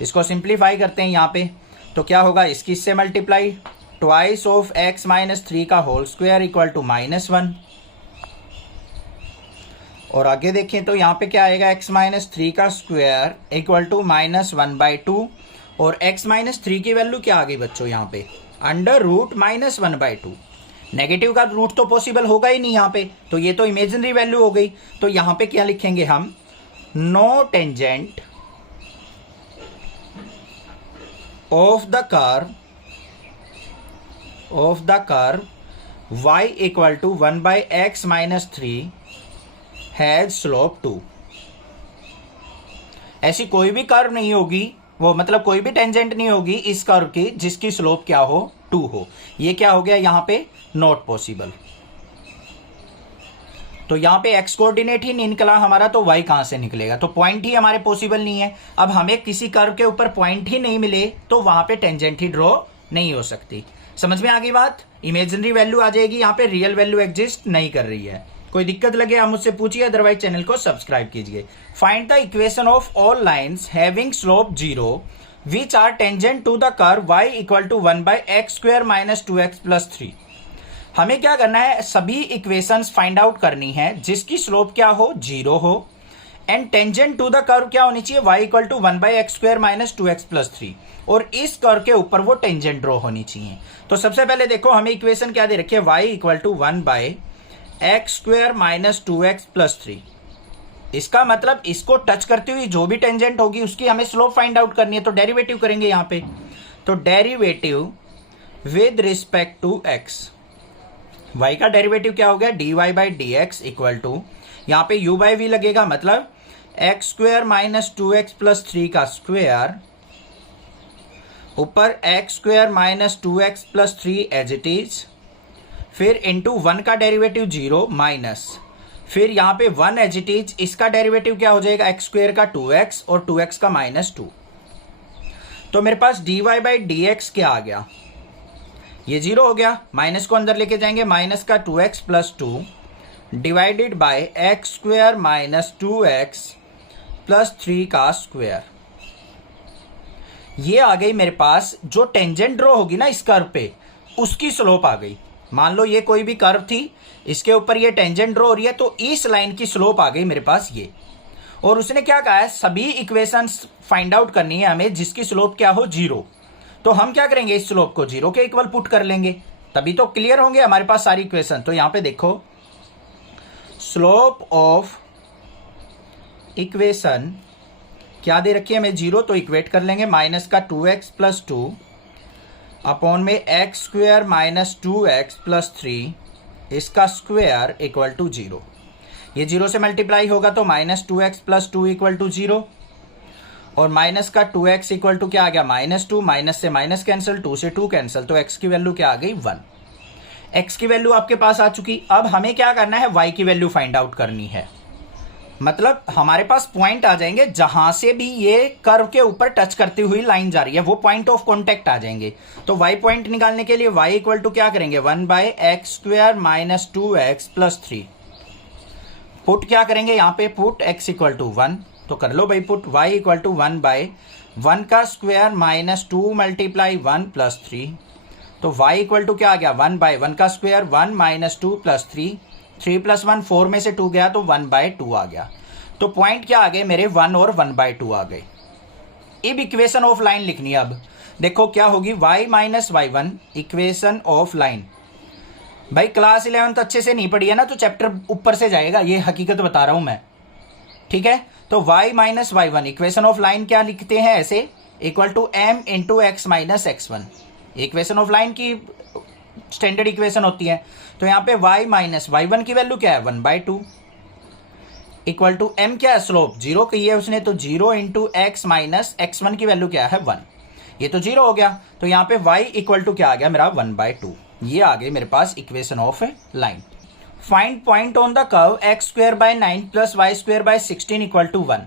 इसको सिंप्लीफाई करते हैं यहाँ पे, तो क्या होगा, इसकी इससे मल्टीप्लाई, ट्वाइस ऑफ x - 3 का होल स्क्वायर = -1, और आगे देखें तो यहाँ पे क्या आएगा, x - 3 का स्क्वायर = -1/2 और x - 3 की वैल्यू क्या आ गई बच्चों यहाँ पे, √- 1/2। नेगेटिव का रूट तो पॉसिबल होगा ही नहीं यहाँ पे, तो ये तो इमेजिनरी वैल्यू हो गई। तो यहाँ पे क्या लिखेंगे हम, no tangent of the curve y = 1/x - 3 has slope 2। ऐसी कोई भी कर्व नहीं होगी, वो मतलब कोई भी टेंजेंट नहीं होगी इस कर्व की जिसकी स्लोप क्या हो, 2 हो। ये क्या हो गया यहाँ पे, नॉट पॉसिबल। तो यहाँ पे x कोऑर्डिनेट ही नहीं निकला हमारा, तो y कहां से निकलेगा, तो पॉइंट ही हमारे पॉसिबल नहीं है। अब हमें किसी कर्व के ऊपर पॉइंट ही नहीं मिले तो वहां पे टेंजेंट ही ड्रॉ नहीं हो सकती। समझ में आ गई बात, इमेजिनरी वैल्यू आ जाएगी यहाँ पे, रियल वैल्यू एग्जिस्ट नहीं कर रही है। कोई दिक्कत लगे आप मुझसे पूछिए, अदरवाइज चैनल को सब्सक्राइब कीजिए। Find the equation of all lines having slope 0 which are tangent to the curve y = 1/x² - 2x + 3। हमें क्या करना है, सभी इक्वेशंस फाइंड आउट करनी है जिसकी स्लोप क्या हो, 0 हो, and tangent to the curve क्या होनी चाहिए, y = 1/x² - 2x + 3, और इस कर्व के ऊपर वो टेंजेंट ड्रॉ होनी चाहिए। तो सबसे पहले देखो हमें इक्वेशन क्या दे रखी है, y = 1/x² - 2x + 3। इसका मतलब इसको टच करती हुई जो भी टेंजेंट होगी उसकी हमें स्लोप फाइंड आउट करनी है, तो डेरिवेटिव करेंगे यहाँ पे, तो derivative with respect to x। y का डेरिवेटिव क्या हो गया, dy/dx = यहाँ पे u/v लगेगा, मतलब x² - 2x + 3 का स्क्वायर ऊपर x² - 2x + 3 as it is, फिर इंटू 1 का डेरिवेटिव 0 माइनस, फिर यहाँ पे 1 एज इट इज, इसका डेरिवेटिव क्या हो जाएगा, x² का 2x और 2x का -2। तो मेरे पास dy/dx क्या आ गया, ये 0 हो गया, माइनस को अंदर लेके जाएंगे, माइनस का 2x + 2 divided by x² - 2x + 3 का स्क्वायर। ये आ गई मेरे पास, जो टेंजेंट ड्रॉ होगी ना इस कर्व पे उसकी स्लोप आ गई। मान लो ये कोई भी कर्व थी, इसके ऊपर ये टेंजेंट ड्रॉ हो रही है, तो इस लाइन की स्लोप आ गई मेरे पास ये। और उसने क्या कहा है, सभी इक्वेशंस फाइंड आउट करनी है हमें जिसकी स्लोप क्या हो, 0। तो हम क्या करेंगे, इस स्लोप को 0 के इक्वल पुट कर लेंगे, तभी तो क्लियर होंगे हमारे पास सारी इक्वेशन। तो यहां पे देखो, स्लोप ऑफ इक्वेशन क्या दे रखी है हमें 0, तो इक्वेट कर लेंगे माइनस का 2x प्लस 2 अपॉन में x square minus 2x plus 3 इसका स्क्वेयर इक्वल टू 0। ये 0 से मल्टीप्लाई होगा तो minus 2x plus 2 equal to 0 और माइनस का 2x इक्वल टू क्या आ गया -2, माइनस से माइनस कैंसिल, 2 से 2 कैंसिल, तो x की वैल्यू क्या आ गई 1। x की वैल्यू आपके पास आ चुकी। अब हमें क्या करना है, y की वैल्यू फाइंड आउट करनी है। मतलब हमारे पास पॉइंट आ जाएंगे जहां से भी ये कर्व के ऊपर टच करती हुई लाइन जा रही है, वो पॉइंट ऑफ कॉन्टेक्ट आ जाएंगे। तो y पॉइंट निकालने के लिए y इक्वल टू क्या करेंगे 1/x square minus 2x plus 3। Put क्या करेंगे यहाँ पे, पुट x इक्वल टू 1, तो कर लो भाई पुट y इक्वल टू 1/1 का स्क्वायर माइनस 2 मल्टीप्लाई 1 प्लस 3। तो y इक्वल टू क्या आ गया 1/1 का स्क्वायर 1 माइनस 2 प्लस 3, 3 प्लस 1 4 में से 2 गया तो 1/2 आ गया। तो पॉइंट क्या आ गए मेरे 1 और 1/2 आ गए। अब इक्वेशन ऑफ लाइन लिखनी है। अब देखो क्या होगी, y minus y1 equation of line. भाई क्लास 11 अच्छे से नहीं पढ़ी है ना, तो चैप्टर ऊपर से जाएगा, ये हकीकत बता रहा हूं मैं, ठीक है। तो y minus y1 equation of line क्या लिखते हैं ऐसे, equal to m into x minus x1। Equation of line की स्टैंडर्ड इक्वेशन होती है। तो यहाँ पे y माइनस y1 की वैल्यू क्या है 1/2 इक्वल टू m क्या है, स्लोप 0 की है उसने, तो 0 इंटू एक्स माइनस x1 की वैल्यू क्या है 1। ये तो 0 हो गया, तो यहाँ पे y इक्वल टू क्या आ गया मेरा 1/2। ये आ गई मेरे पास equation of line. Find point on the curve x² 9 plus y² 16 equal to 1।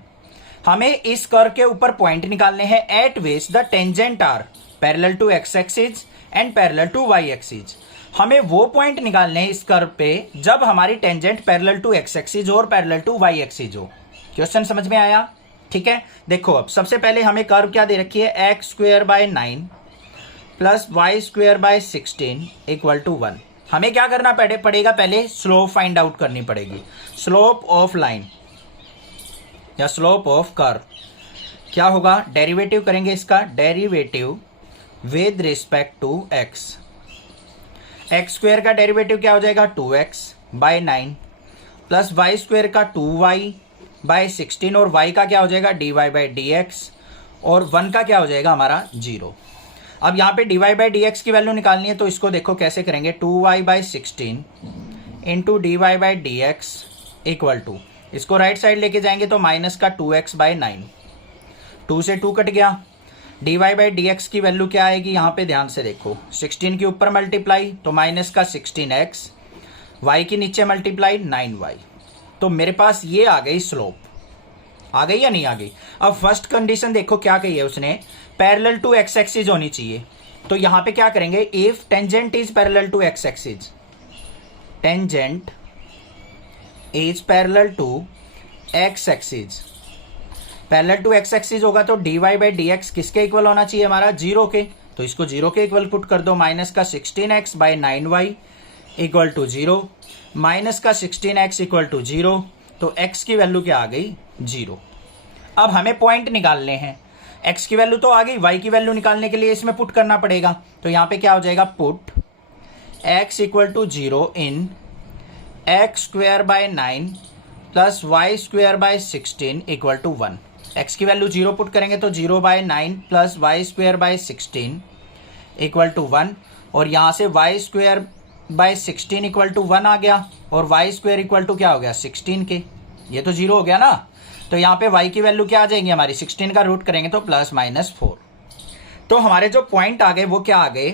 हमें इस कर्व के ऊपर पॉइंट निकालने हैं at which the tangent are parallel to x axis and parallel to y axis. हमें वो पॉइंट निकालने हैं इस कर्व पे जब हमारी tangent parallel to x axis और पैरेलल टू y एक्सिस हो। क्वेश्चन समझ में आया, ठीक है। देखो अब सबसे पहले हमें कर्व क्या दे रखी है, x² 9 plus y² 16 equal to 1। हमें क्या करना पड़ेगा, पहले स्लोप फाइंड आउट करनी पड़ेगी। स्लोप ऑफ लाइन या स्लोप ऑफ कर्व क्या होगा, डेरिवेटिव करेंगे इसका, derivative with respect to x। X square का डेरिवेटिव क्या हो जाएगा 2x bye 9 plus y square का 2y बाय 16 और y का क्या हो जाएगा dy बाई dx और 1 का क्या हो जाएगा हमारा 0। अब यहाँ पे dy बाई dx की वैल्यू निकालनी है, तो इसको देखो कैसे करेंगे, 2y by 16 into dy by dx equal to, इसको राइट साइड लेके जाएंगे तो माइनस का 2x बाई 9, 2 से 2 कट गया। dy बाई dx की वैल्यू क्या आएगी, यहाँ पे ध्यान से देखो, 16 के ऊपर मल्टीप्लाई तो माइनस का 16x, y की नीचे मल्टीप्लाई 9y। तो मेरे पास ये आ गई स्लोप, आ गई या नहीं आ गई। अब फर्स्ट कंडीशन देखो क्या कही है उसने, पैरेलल टू x एक्सिस होनी चाहिए। तो यहां पे क्या करेंगे, if tangent is parallel to x axis, tangent is parallel to x axis, parallel to x axis होगा तो dy बाई dx किसके इक्वल होना चाहिए हमारा 0 के। तो इसको 0 के इक्वल पुट कर दो, माइनस का 16x by 9y equal to 0, minus का 16x इक्वल टू 0, तो x की वैल्यू क्या आ गई 0। अब हमें पॉइंट निकालने हैं, x की वैल्यू तो आ गई, y की वैल्यू निकालने के लिए इसमें पुट करना पड़ेगा। तो यहाँ पे क्या हो जाएगा, put x equal to 0 in x square by 9 plus y square by 16 equal to 1। x की वैल्यू 0 पुट करेंगे तो 0 by 9 plus y square by 16 equal to 1, और यहाँ से y square by 16 equal to 1 आ गया, और वाई स्क्वेयर इक्वल टू क्या हो गया 16 के, ये तो 0 हो गया ना। तो यहाँ पे y की वैल्यू क्या आ जाएगी हमारी, 16 का रूट करेंगे तो प्लस माइनस 4। तो हमारे जो पॉइंट आ गए वो क्या आ गए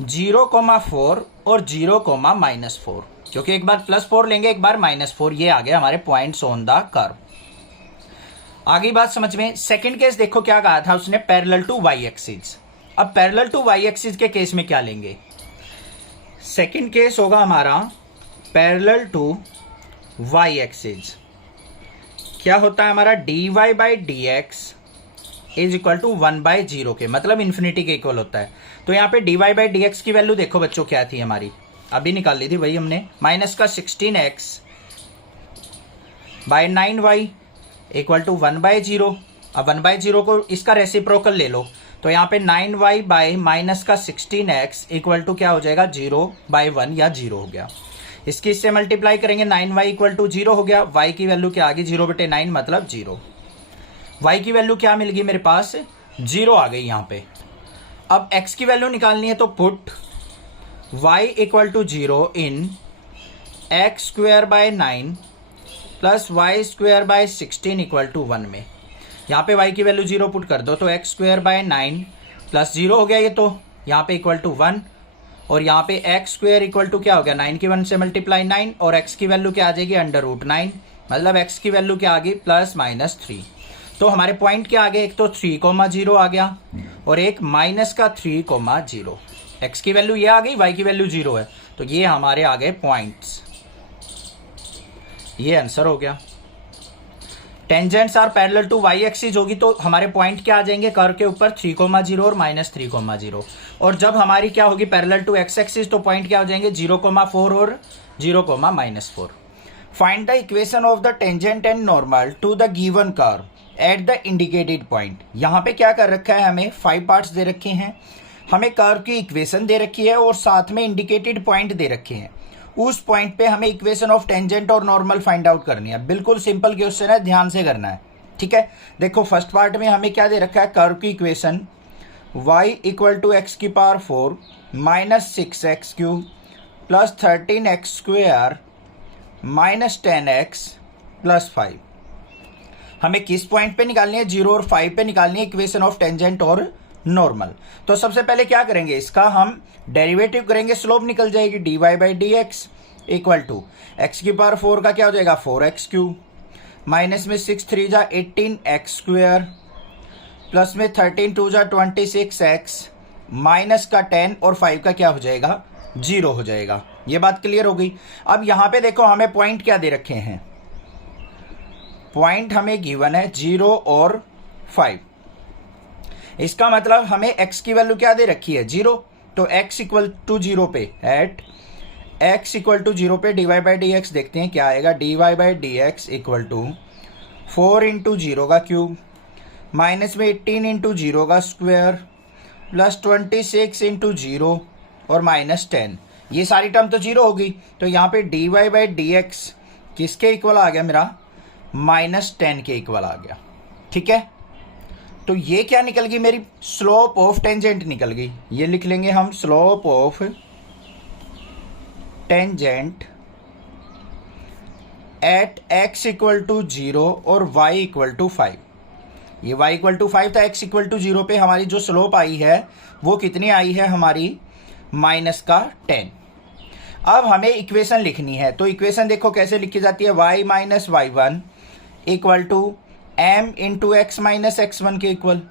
0,4 और 0,-4, क्योंकि एक बार +4 लेंगे एक बार -4, ये आ गए हमारे पॉइंट्स ऑन द कर्व। आगे बात समझ में। सेकंड केस देखो क्या कहा था उसने, पैरेलल टू y एक्सिस। अब पैरेलल टू y एक्सिस के केस में क्या लेंगे, सेकंड केस होगा हमारा पैरेलल टू y एक्सिस। क्या होता है हमारा dy by dx is equal to 1/0 के, मतलब इन्फिनिटी के इक्वल होता है। तो यहाँ पे dy बाई dx की वैल्यू देखो बच्चों क्या थी हमारी, अभी निकाल ली थी वही हमने, माइनस का 16x by 9y equal to 1/0। अब 1/0 को इसका रेसिप्रोकल ले लो, तो यहाँ पे 9y बाई माइनस का 16x इक्वल टू क्या हो जाएगा 0/1 या 0 हो गया। इसकी इससे मल्टीप्लाई करेंगे 9y इक्वल टू 0 हो गया, y की वैल्यू क्या आ गई 0/9 मतलब 0। y की वैल्यू क्या मिल गई मेरे पास, 0 आ गई यहाँ पे। अब x की वैल्यू निकालनी है तो put y equal to 0 in x square by 9 plus y square by 16 equal to 1 में। यहाँ पे y की वैल्यू 0 पुट कर दो तो x स्क्वायर बाय 9 प्लस 0 हो गया ये, तो यहाँ पे इक्वल टू 1, और यहाँ पे x स्क्वायर इक्वल टू क्या हो गया, 9 की 1 से मल्टीप्लाई 9, और x की वैल्यू क्या आ जाएगी, √9, मतलब x की वैल्यू क्या आ गई, +-3। तो हमारे पॉइंट क्या आ गए, एक तो 3,0 आ गया और एक -3,0। x की वैल्यू ये आ गई, y की वैल्यू 0 है, तो ये हमारे आ गए पॉइंट्स। ये आंसर हो गया। Tangents are parallel to y axis होगी तो हमारे पॉइंट क्या आ जाएंगे कर्व के ऊपर, 3,0 और -3,0। और जब हमारी क्या होगी पैरेलल टू x एक्सिस तो पॉइंट क्या हो जाएंगे, 0,4 और 0,-4। Find the equation of the tangent and normal to the given curve at the indicated point. यहाँ पे क्या कर रखा है, हमें 5 पार्ट्स दे रखे हैं, हमें कर्व की इक्वेशन दे रखी है और साथ में इंडिकेटेड पॉइंट दे रखे हैं। उस पॉइंट पे हमें इक्वेशन ऑफ टेंजेंट और नॉर्मल फाइंड आउट करनी है। बिल्कुल सिंपल क्वेश्चन है, ध्यान से करना है, ठीक है। देखो फर्स्ट पार्ट में हमें क्या दे रखा है, कर्व की equation y equal to x की power 4 -6x³ plus 13x² -10x plus 5। हमें किस पॉइंट पे निकालनी है, 0 और 5 पे निकालनी है इक्वेशन ऑफ टेंजेंट और नॉर्मल। तो सबसे पहले क्या करेंगे, इसका हम डेरिवेटिव करेंगे, स्लोप निकल जाएगी dy/dx इक्वल टू x की पावर 4 का क्या हो जाएगा 4x³ माइनस में 6 3 जा 18x² प्लस में 13 2 जा 26x माइनस का 10 और 5 का क्या हो जाएगा 0 हो जाएगा। ये बात क्लियर हो गई। अब यहाँ पे देखो हमें पॉइंट क्या दे रखे हैं, पॉइंट हमें गिवन है 0 और 5। इसका मतलब हमें x की वैल्यू क्या दे रखी है 0, तो x इक्वल टू 0 पे एट x इक्वल टू 0 पे dy/dx देखते हैं क्या आएगा, dy/dx इक्वल टू 4 इंटू 0 का क्यूब माइनस में 18 इंटू 0 का स्क्वायर प्लस 26 इंटू 0 और -10। ये सारी टर्म तो 0 होगी, तो यहाँ पे dy/dx किसके इक्वल आ गया मेरा, -10 के इक्वल आ गया, ठीक है। तो ये क्या निकल गई मेरी, स्लोप ऑफ टेंजेंट निकल गई। ये लिख लेंगे हम, slope of tangent at x equal to 0 और y इक्वल टू 5। ये y इक्वल टू 5 था, x इक्वल टू 0 पे हमारी जो स्लोप आई है वो कितनी आई है हमारी, -10। अब हमें इक्वेशन लिखनी है, तो इक्वेशन देखो कैसे लिखी जाती है, y - y1 equal to m into x minus x1 के इक्वल।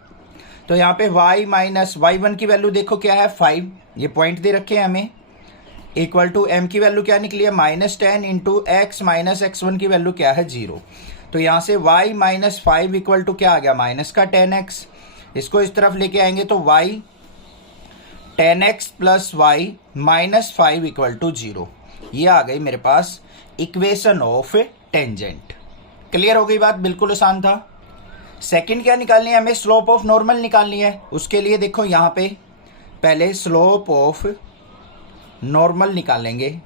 तो यहाँ पे y माइनस y1 की वैल्यू देखो क्या है 5, ये पॉइंट दे रखे हैं हमें, इक्वल टू m की वैल्यू क्या निकली है -10 इंटू x माइनस x1 की वैल्यू क्या है 0। तो यहाँ से y - 5 इक्वल टू क्या आ गया, माइनस का 10x। इसको इस तरफ लेके आएंगे तो y 10x plus y -5 equal to 0। ये आ गई मेरे पास इक्वेशन ऑफ टेंजेंट। क्लियर हो गई बात, बिल्कुल आसान था। सेकंड क्या निकालनी है हमें, स्लोप ऑफ नॉर्मल निकालनी है। उसके लिए देखो यहाँ पे पहले स्लोप ऑफ नॉर्मल निकालेंगे,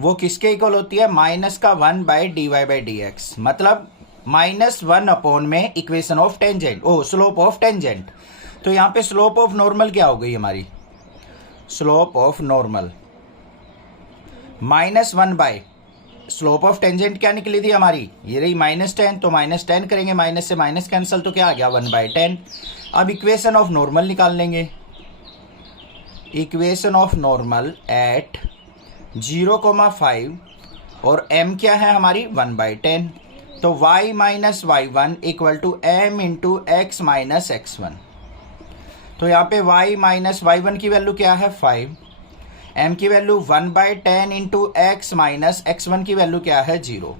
वो किसके इक्वल होती है, -1/dy/dx, मतलब -1 अपॉन में equation of tangent, slope of tangent. तो यहाँ पे स्लोप ऑफ नॉर्मल क्या हो गई हमारी, slope of normal -1 slope of tangent क्या निकली थी हमारी, ये रही -10, तो -10 करेंगे, माइनस से माइनस कैंसिल, तो क्या आ गया 1/10। अब इक्वेशन ऑफ नॉर्मल निकाल लेंगे, इक्वेशन ऑफ नॉर्मल एट 0,5 और m क्या है हमारी 1/10, तो y - y1 equal to m into x minus x1। तो यहाँ पे y - y1 की वैल्यू क्या है 5, m की value 1/10 into x minus x1 की वैल्यू क्या है 0।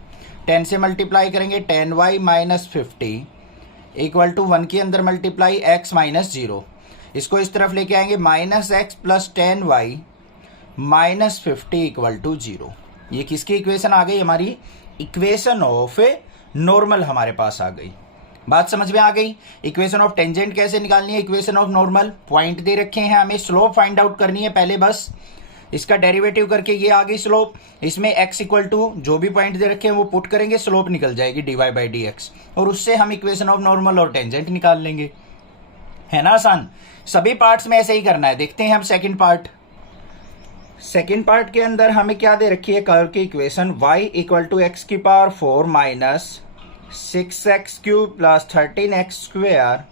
10 से मल्टीप्लाई करेंगे 10y - 50 इक्वल टू 1 के अंदर मल्टीप्लाई x माइनस 0। इसको इस तरफ लेके आएंगे -x plus 10y minus 50 equal to 0। ये किसकी इक्वेशन आ गई हमारी, इक्वेशन ऑफ नॉर्मल हमारे पास आ गई। बात समझ में आ गई। इक्वेशन ऑफ टेंजेंट कैसे निकालनी है, इक्वेशन ऑफ नॉर्मल, पॉइंट दे रखे हैं, हमें स्लोप फाइंड आउट करनी है पहले बस। इसका डेरिवेटिव करके ये आ गई स्लोप, इसमें x इक्वल टू जो भी पॉइंट दे रखे हैं वो पुट करेंगे, स्लोप निकल जाएगी dy/dx, और उससे हम इक्वेशन ऑफ नॉर्मल और टेंजेंट निकाल लेंगे। है ना आसान? सभी पार्ट्स में ऐसे ही करना है। देखते हैं हम सेकंड पार्ट। सेकंड पार्ट के अंदर हमें क्या दे रखी है, कर्व की equation y equal to x की power 4 minus 6x cube plus 13x square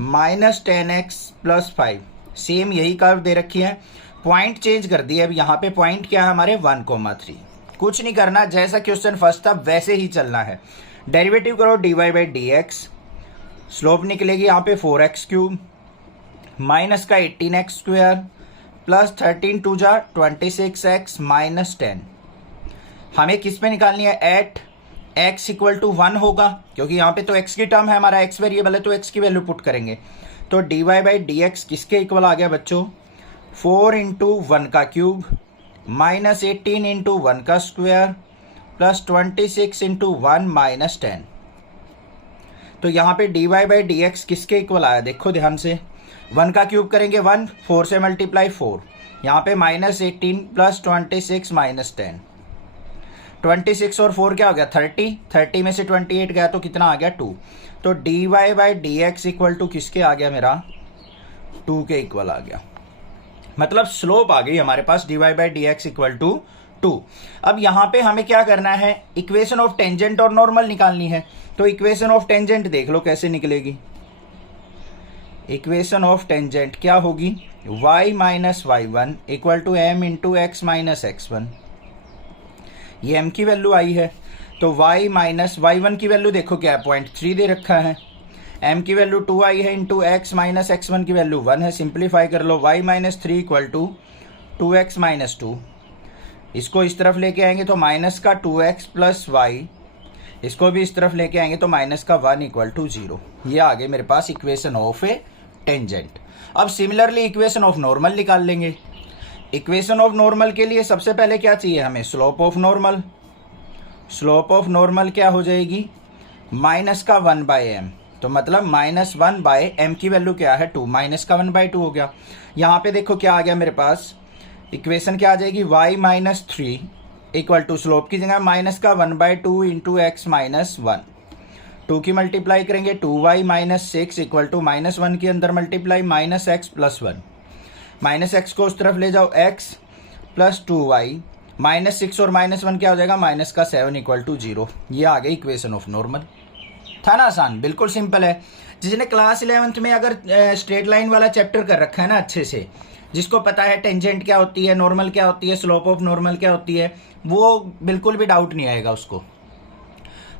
minus 10x plus 5। Same यही कर्व दे रखी है, पॉइंट चेंज कर दिया। अब यहाँ पे पॉइंट क्या है हमारे 1,3। कुछ नहीं करना, जैसा क्वेश्चन फर्स्ट था वैसे ही चलना है। डेरिवेटिव करो dy/dx, स्लोप निकलेगी यहाँ पे 4x क्यूब माइनस का 18x स्क्वेयर प्लस 13 टू जा 26x माइनस 10। हमें किस पे निकालनी है, एट x इक्वल टू 1 होगा, क्योंकि यहाँ पे तो x की टर्म है, हमारा x वेरिएबल है, तो x की वैल्यू पुट करेंगे। तो dy/dx किसके इक्वल आ गया बच्चों, 4 इंटू 1 का क्यूब माइनस 18 इंटू 1 का स्क्वायर प्लस 26 इंटू 1 माइनस 10। तो यहाँ पे dy/dx किसके इक्वल आया, देखो ध्यान से। 1 का क्यूब करेंगे 1, 4 से मल्टीप्लाई 4, यहाँ पे माइनस 18 प्लस 26 माइनस 10। 26 और 4 क्या हो गया, 30 में से 28 गया तो कितना आ गया, 2। तो dy/dx इक्वल टू किसके आ गया मेरा, 2 के इक्वल आ गया। मतलब स्लोप आ गई हमारे पास dy/dx इक्वल टू 2। अब यहाँ पे हमें क्या करना है, इक्वेशन ऑफ टेंजेंट और नॉर्मल निकालनी है। तो इक्वेशन ऑफ टेंजेंट देख लो कैसे निकलेगी। इक्वेशन ऑफ टेंजेंट क्या होगी, y minus y1 equal to m into x minus x1। ये m की वैल्यू आई है, तो y माइनस y1 की वैल्यू देखो क्या है, 0.3 दे रखा है। m की वैल्यू 2 आई है, इंटू x माइनस x1 की वैल्यू 1 है। सिंप्लीफाई कर लो, y minus 3 equal to 2x minus 2। इसको इस तरफ लेके आएंगे तो माइनस का 2x प्लस y, इसको भी इस तरफ लेके आएंगे तो माइनस का 1 इक्वल टू 0। ये आ गए मेरे पास इक्वेशन ऑफ ए टेंजेंट। अब सिमिलरली इक्वेशन ऑफ नॉर्मल निकाल लेंगे। इक्वेशन ऑफ नॉर्मल के लिए सबसे पहले क्या चाहिए हमें, slope of normal. Slope of normal क्या हो जाएगी, माइनस का 1/m, तो मतलब -1/m की वैल्यू क्या है, 2, माइनस का 1/2 हो गया। यहाँ पे देखो क्या आ गया मेरे पास, इक्वेशन क्या आ जाएगी, y minus 3 equal to slope की जगह माइनस का 1/2 इंटू एक्स माइनस 1। 2 की मल्टीप्लाई करेंगे 2y minus 6 equal to minus 1 के अंदर multiply minus x plus 1। Minus x को उस तरफ ले जाओ, x प्लस 2y माइनस 6 और माइनस 1 क्या हो जाएगा, माइनस का 7 इक्वल टू 0। ये आ गई इक्वेशन ऑफ नॉर्मल। था ना आसान, बिल्कुल सिंपल है। जिसने क्लास 11th में अगर स्ट्रेट लाइन वाला चैप्टर कर रखा है ना अच्छे से, जिसको पता है टेंजेंट क्या होती है, नॉर्मल क्या होती है, स्लोप ऑफ नॉर्मल क्या होती है, वो बिल्कुल भी डाउट नहीं आएगा उसको।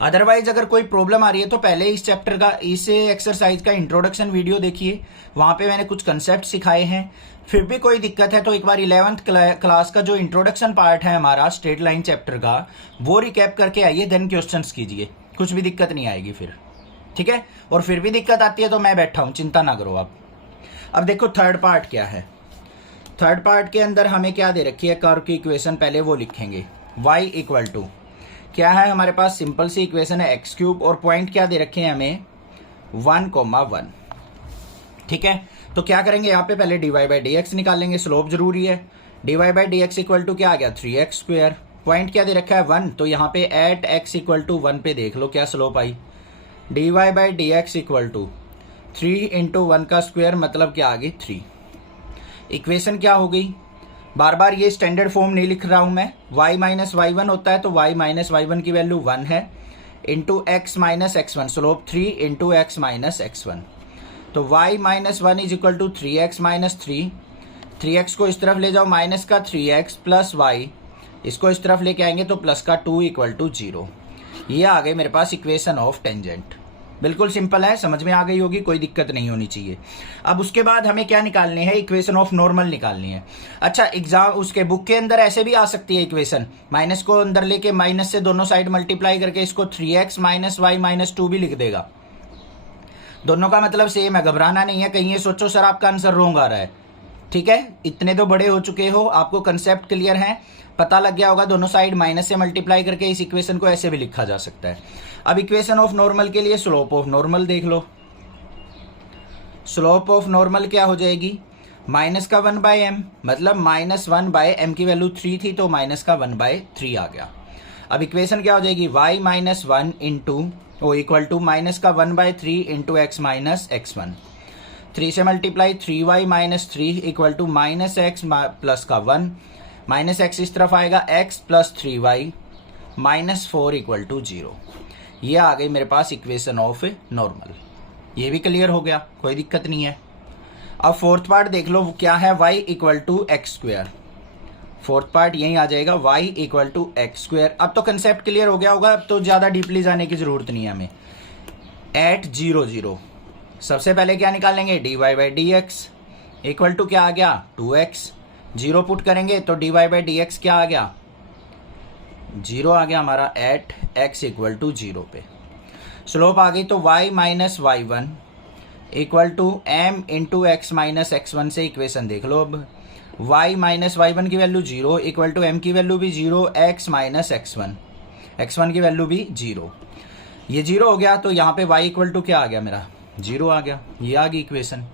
अदरवाइज अगर कोई प्रॉब्लम आ रही है तो पहले इस चैप्टर का, इस एक्सरसाइज का इंट्रोडक्शन वीडियो देखिए, वहाँ पे मैंने कुछ कंसेप्ट सिखाए हैं। फिर भी कोई दिक्कत है तो एक बार 11th क्लास का जो इंट्रोडक्शन पार्ट है हमारा स्ट्रेट लाइन चैप्टर का, वो रिकैप करके आइए, देन क्वेश्चंस कीजिए, कुछ भी दिक्कत नहीं आएगी फिर। ठीक है, और फिर भी दिक्कत आती है तो मैं बैठा हूँ, चिंता ना करो आप। अब देखो थर्ड पार्ट क्या है। थर्ड पार्ट के अंदर हमें क्या दे रखी है, कर्व की इक्वेशन, पहले वो लिखेंगे। y इक्वल टू क्या है हमारे पास, सिंपल सी इक्वेशन है, एक्स क्यूब, और पॉइंट क्या दे रखे हैं हमें, 1,1। ठीक है, तो क्या करेंगे यहाँ पे, पहले dy/dx निकालेंगे, स्लोप जरूरी है। dy/dx इक्वल टू क्या आ गया, 3x स्क्वायर। पॉइंट क्या दे रखा है, 1, तो यहाँ पे एट x इक्वल टू 1 पे देख लो क्या स्लोप आई। dy/dx इक्वल टू 3 इंटू 1 का स्क्वायर, मतलब क्या आ गई 3। इक्वेशन क्या हो गई, बार बार ये स्टैंडर्ड फॉर्म नहीं लिख रहा हूं मैं, y माइनस y1 होता है तो y माइनस y1 की वैल्यू 1 है, into x minus x1, slope 3 into x minus x1। तो y minus 1 is equal to 3x minus 3। 3x को इस तरफ ले जाओ, माइनस का 3x प्लस y, इसको इस तरफ लेके आएंगे तो प्लस का 2 इक्वल टू 0। ये आ गई मेरे पास इक्वेशन ऑफ टेंजेंट। बिल्कुल सिंपल है, समझ में आ गई होगी, कोई दिक्कत नहीं होनी चाहिए। अब उसके बाद हमें क्या निकालनी है, इक्वेशन ऑफ नॉर्मल निकालनी है। अच्छा, एग्जाम उसके बुक के अंदर ऐसे भी आ सकती है इक्वेशन, माइनस को अंदर लेके माइनस से दोनों साइड मल्टीप्लाई करके इसको 3x माइनस y माइनस 2 भी लिख देगा। दोनों का मतलब सेम है, घबराना नहीं है, कहीं ये सोचो सर आपका आंसर रॉन्ग आ रहा है। ठीक है, इतने तो बड़े हो चुके हो, आपको कंसेप्ट क्लियर है, पता लग गया होगा, दोनों साइड माइनस से मल्टीप्लाई करके इस इक्वेशन को ऐसे भी लिखा जा सकता है। अब इक्वेशन ऑफ नॉर्मल के लिए स्लोप ऑफ नॉर्मल देख लो। स्लोप ऑफ नॉर्मल क्या हो जाएगी, माइनस का 1/m, मतलब -1/m की वैल्यू 3 थी तो माइनस का 1/3 आ गया। अब इक्वेशन क्या हो जाएगी, y माइनस 1 इंटू ओ इक्वल टू माइनस का 1/3 इंटू एक्स माइनस x1। 3 से multiply 3y minus 3 equal to minus x plus का 1, माइनस एक्स इस तरफ आएगा, x plus 3y minus 4 equal to 0। ये आ गई मेरे पास इक्वेशन ऑफ नॉर्मल। ये भी क्लियर हो गया, कोई दिक्कत नहीं है। अब फोर्थ पार्ट देख लो, क्या है, y equal to x square. Fourth part यही आ जाएगा, y equal to x square. अब तो कंसेप्ट क्लियर हो गया होगा, अब तो ज़्यादा डीपली जाने की ज़रूरत नहीं है हमें। एट 0 0 सबसे पहले क्या निकालेंगे, dy by d x equal to क्या आ गया, 2x। 0 पुट करेंगे तो dy बाई डी एक्स क्या आ गया, 0 आ गया हमारा एट x इक्वल टू 0 पे। स्लोप आ गई तो y minus y1 equal to m into x minus x1 से इक्वेशन देख लो। अब y माइनस y1 की वैल्यू 0 इक्वल टू m की वैल्यू भी 0, x माइनस x1 की वैल्यू भी 0। ये 0 हो गया तो यहाँ पे y इक्वल टू क्या आ गया मेरा, 0 आ गया। ये आ गई इक्वेशन।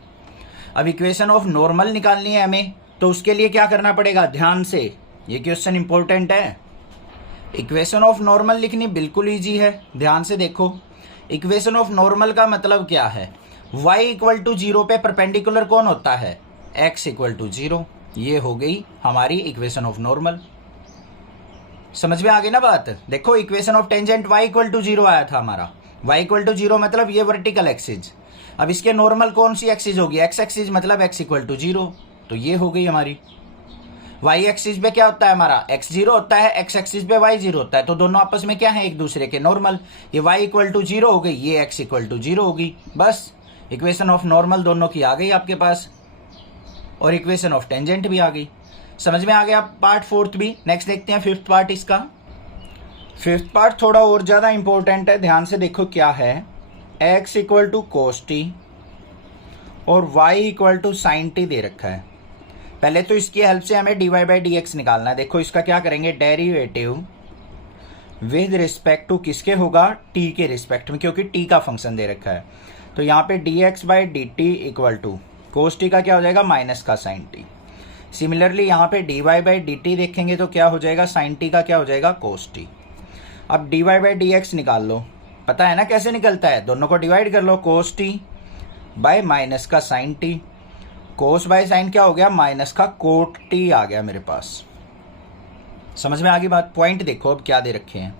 अब इक्वेशन ऑफ नॉर्मल निकालनी है हमें, तो उसके लिए क्या करना पड़ेगा, ध्यान से, ये क्वेश्चन इंपॉर्टेंट है। इक्वेशन ऑफ नॉर्मल लिखनी बिल्कुल ईजी है, ध्यान से देखो। इक्वेशन ऑफ नॉर्मल का मतलब क्या है, y इक्वल टू 0 पे परपेंडिकुलर कौन होता है, x इक्वल टू 0। ये हो गई हमारी इक्वेशन ऑफ नॉर्मल। समझ में आ गई ना बात। देखो equation of tangent y equal to 0 आया था हमारा, y इक्वल टू 0 मतलब ये वर्टिकल एक्सिस। अब इसके नॉर्मल कौन सी एक्सिस होगी, x एक्सिस, मतलब x इक्वल टू 0। तो ये हो गई हमारी। y एक्सिस पे क्या होता है हमारा, x 0 होता है, x एक्सिस पे y 0 होता है, तो दोनों आपस में क्या है, एक दूसरे के नॉर्मल। ये y इक्वल टू 0 हो गई, ये x इक्वल टू 0 होगी। बस इक्वेशन ऑफ नॉर्मल दोनों की आ गई आपके पास, और इक्वेशन ऑफ टेंजेंट भी आ गई। समझ में आ गया पार्ट फोर्थ भी। नेक्स्ट देखते हैं फिफ्थ पार्ट इसका। फिफ्थ पार्ट थोड़ा और ज़्यादा इंपॉर्टेंट है, ध्यान से देखो क्या है। x equal to cos t और y equal to sine t दे रखा है। पहले तो इसकी हेल्प से हमें dy बाई डी एक्स निकालना है। देखो इसका क्या करेंगे, डेरिवेटिव विद रिस्पेक्ट टू किसके होगा, t के रिस्पेक्ट में, क्योंकि t का फंक्शन दे रखा है। तो यहाँ पे dx by d t equal to cos t का क्या हो जाएगा, माइनस का साइन टी। सिमिलरली यहाँ पे dy बाई डी टी देखेंगे तो क्या हो जाएगा, साइन टी का क्या हो जाएगा, कोस टी। अब dy बाई डी एक्स निकाल लो, पता है ना कैसे निकलता है, दोनों को डिवाइड कर लो, कोस टी बाय माइनस का sine t. Cos by sine क्या हो गया, माइनस का कोट टी आ गया मेरे पास। समझ में आ गई बात। पॉइंट देखो अब क्या दे रखे हैं,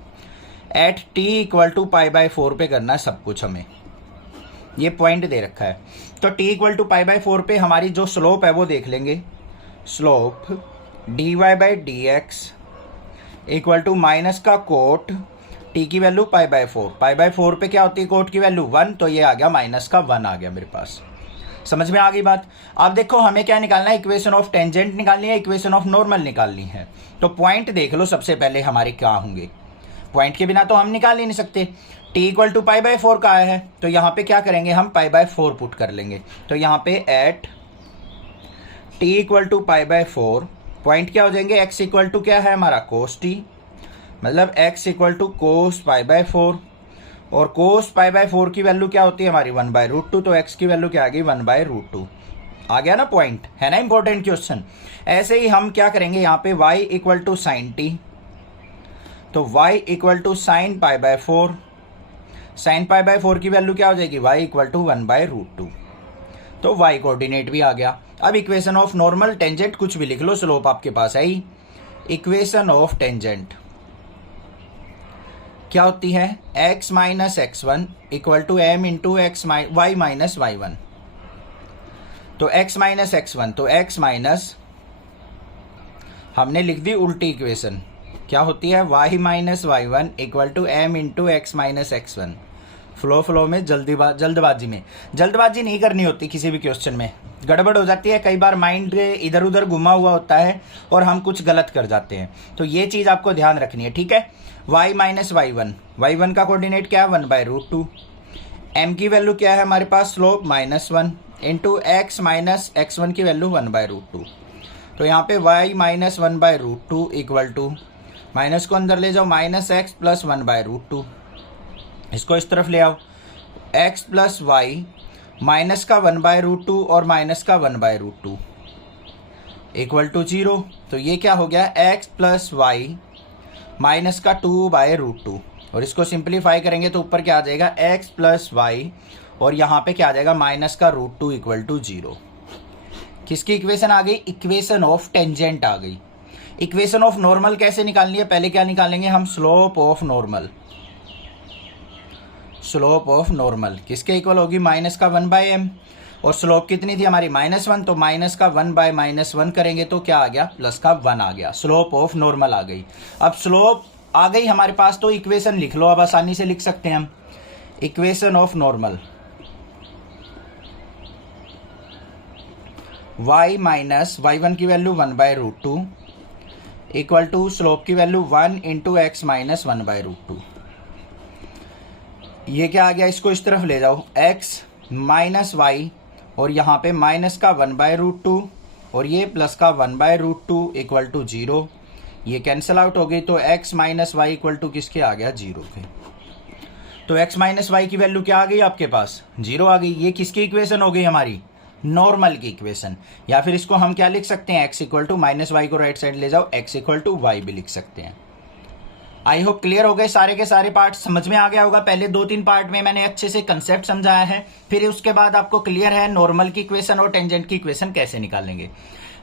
at t equal to pi by 4 पे करना है सब कुछ हमें, ये पॉइंट दे रखा है। तो t equal to pi by 4 पे हमारी जो स्लोप है वो देख लेंगे। Slope dy by d x equal to minus का कोट t की value pi by 4। Pi by 4 पे क्या होती है, कोट की वैल्यू 1, तो ये आ गया माइनस का 1 आ गया मेरे पास। समझ में आ गई बात। अब देखो हमें क्या निकालना है, इक्वेशन ऑफ टेंजेंट निकालनी है, इक्वेशन ऑफ नॉर्मल निकालनी है। तो पॉइंट देख लो सबसे पहले हमारे क्या होंगे, पॉइंट के बिना तो हम निकाल ही नहीं सकते। t equal to pi by 4 का आया है, तो यहाँ पे क्या करेंगे, हम पाई बाय 4 पुट कर लेंगे। तो यहाँ पे at t equal to pi by 4 point क्या हो जाएंगे, x इक्वल टू क्या है हमारा, कोस t, मतलब x equal to cos pi by 4, और कोस पाई बाय 4 की वैल्यू क्या होती है हमारी, 1/√2, तो x की वैल्यू क्या आ गई, 1/√2 आ गया ना। पॉइंट है ना इंपॉर्टेंट क्वेश्चन। ऐसे ही हम क्या करेंगे, यहाँ पे y equal to sine t, तो y equal to sine pi by 4, sine pi by 4 की वैल्यू क्या हो जाएगी, y इक्वल टू 1/√2, तो y कोऑर्डिनेट भी आ गया। अब इक्वेशन ऑफ नॉर्मल टेंजेंट कुछ भी लिख लो, स्लोप आपके पास है ही। इक्वेशन ऑफ टेंजेंट क्या होती है, x minus x1 equal to m into y minus y1। तो x माइनस x1, तो x माइनस, हमने लिख दी उल्टी इक्वेशन, क्या होती है, y minus y1 equal to m into x minus x1। Flow में जल्दबाजी में जल्दबाजी नहीं करनी होती, किसी भी क्वेश्चन में गड़बड़ हो जाती है, कई बार माइंड इधर उधर घुमा हुआ होता है और हम कुछ गलत कर जाते हैं, तो ये चीज़ आपको ध्यान रखनी है, ठीक है। y माइनस y1 का कोऑर्डिनेट क्या है, 1/√2। m की वैल्यू क्या है हमारे पास, slope -1 into x minus x1 की वैल्यू 1/√2। तो यहाँ पे y minus 1/√2 equal to, minus को अंदर ले जाओ, माइनस x प्लस 1/√2, इसको इस तरफ ले आओ, x प्लस वाई माइनस का 1/√2 और माइनस का 1/√2, इक्वल टू 0। तो ये क्या हो गया, x प्लस वाई माइनस का 2/√2, और इसको सिंप्लीफाई करेंगे तो ऊपर क्या आ जाएगा, x प्लस वाई और यहाँ पे क्या आ जाएगा, माइनस का √2 इक्वल टू 0। किसकी इक्वेशन आ गई, इक्वेशन ऑफ टेंजेंट आ गई। इक्वेशन ऑफ नॉर्मल कैसे निकालनी है, पहले क्या निकालेंगे हम, slope of normal. Slope of normal किसके इक्वल होगी, माइनस का 1/m, और स्लोप कितनी थी हमारी, -1, तो माइनस का 1/-1 करेंगे तो क्या आ गया, प्लस का 1 आ गया। स्लोप ऑफ नॉर्मल आ गई। अब स्लोप आ गई हमारे पास, तो इक्वेशन लिख लो, अब आसानी से लिख सकते हैं हम। Equation of normal, y minus y1 की वैल्यू 1/√2 इक्वल टू स्लोप की वैल्यू 1 इंटू एक्स माइनस 1/√2। ये क्या आ गया, इसको इस तरफ ले जाओ, x माइनस वाई और यहाँ पे माइनस का 1/√2 और ये प्लस का 1/√2 इक्वल टू 0। ये कैंसिल आउट हो गई, तो x minus y equal to किसके आ गया, 0 के। तो x माइनस वाई की वैल्यू क्या आ गई आपके पास, 0 आ गई। ये किसकी इक्वेशन हो गई हमारी, नॉर्मल की इक्वेशन। या फिर इसको हम क्या लिख सकते हैं, x equal to minus y को राइट साइड ले जाओ, x इक्वल टू वाई भी लिख सकते हैं। आई होप क्लियर हो गए, सारे के सारे पार्ट समझ में आ गया होगा। पहले 2-3 पार्ट में मैंने अच्छे से कंसेप्ट समझाया है, फिर उसके बाद आपको क्लियर है नॉर्मल की इक्वेशन और टेंजेंट की इक्वेशन कैसे निकालेंगे।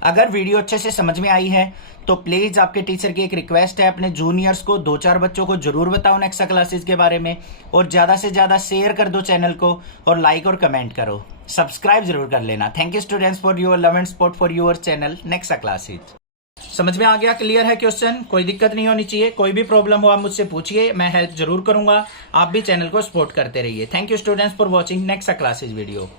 अगर वीडियो अच्छे से समझ में आई है तो प्लीज आपके टीचर की एक रिक्वेस्ट है, अपने जूनियर्स को 2-4 बच्चों को जरूर बताओ नेक्स्ट क्लासेस के बारे में, और ज्यादा से ज्यादा शेयर कर दो चैनल को, और लाइक और कमेंट करो, सब्सक्राइब जरूर कर लेना। Thank you students for your love and support for your channel next classes. समझ में आ गया, क्लियर है क्वेश्चन, कोई दिक्कत नहीं होनी चाहिए। कोई भी प्रॉब्लम हो आप मुझसे पूछिए, मैं हेल्प जरूर करूंगा। आप भी चैनल को सपोर्ट करते रहिए। Thank you students for watching next classes video.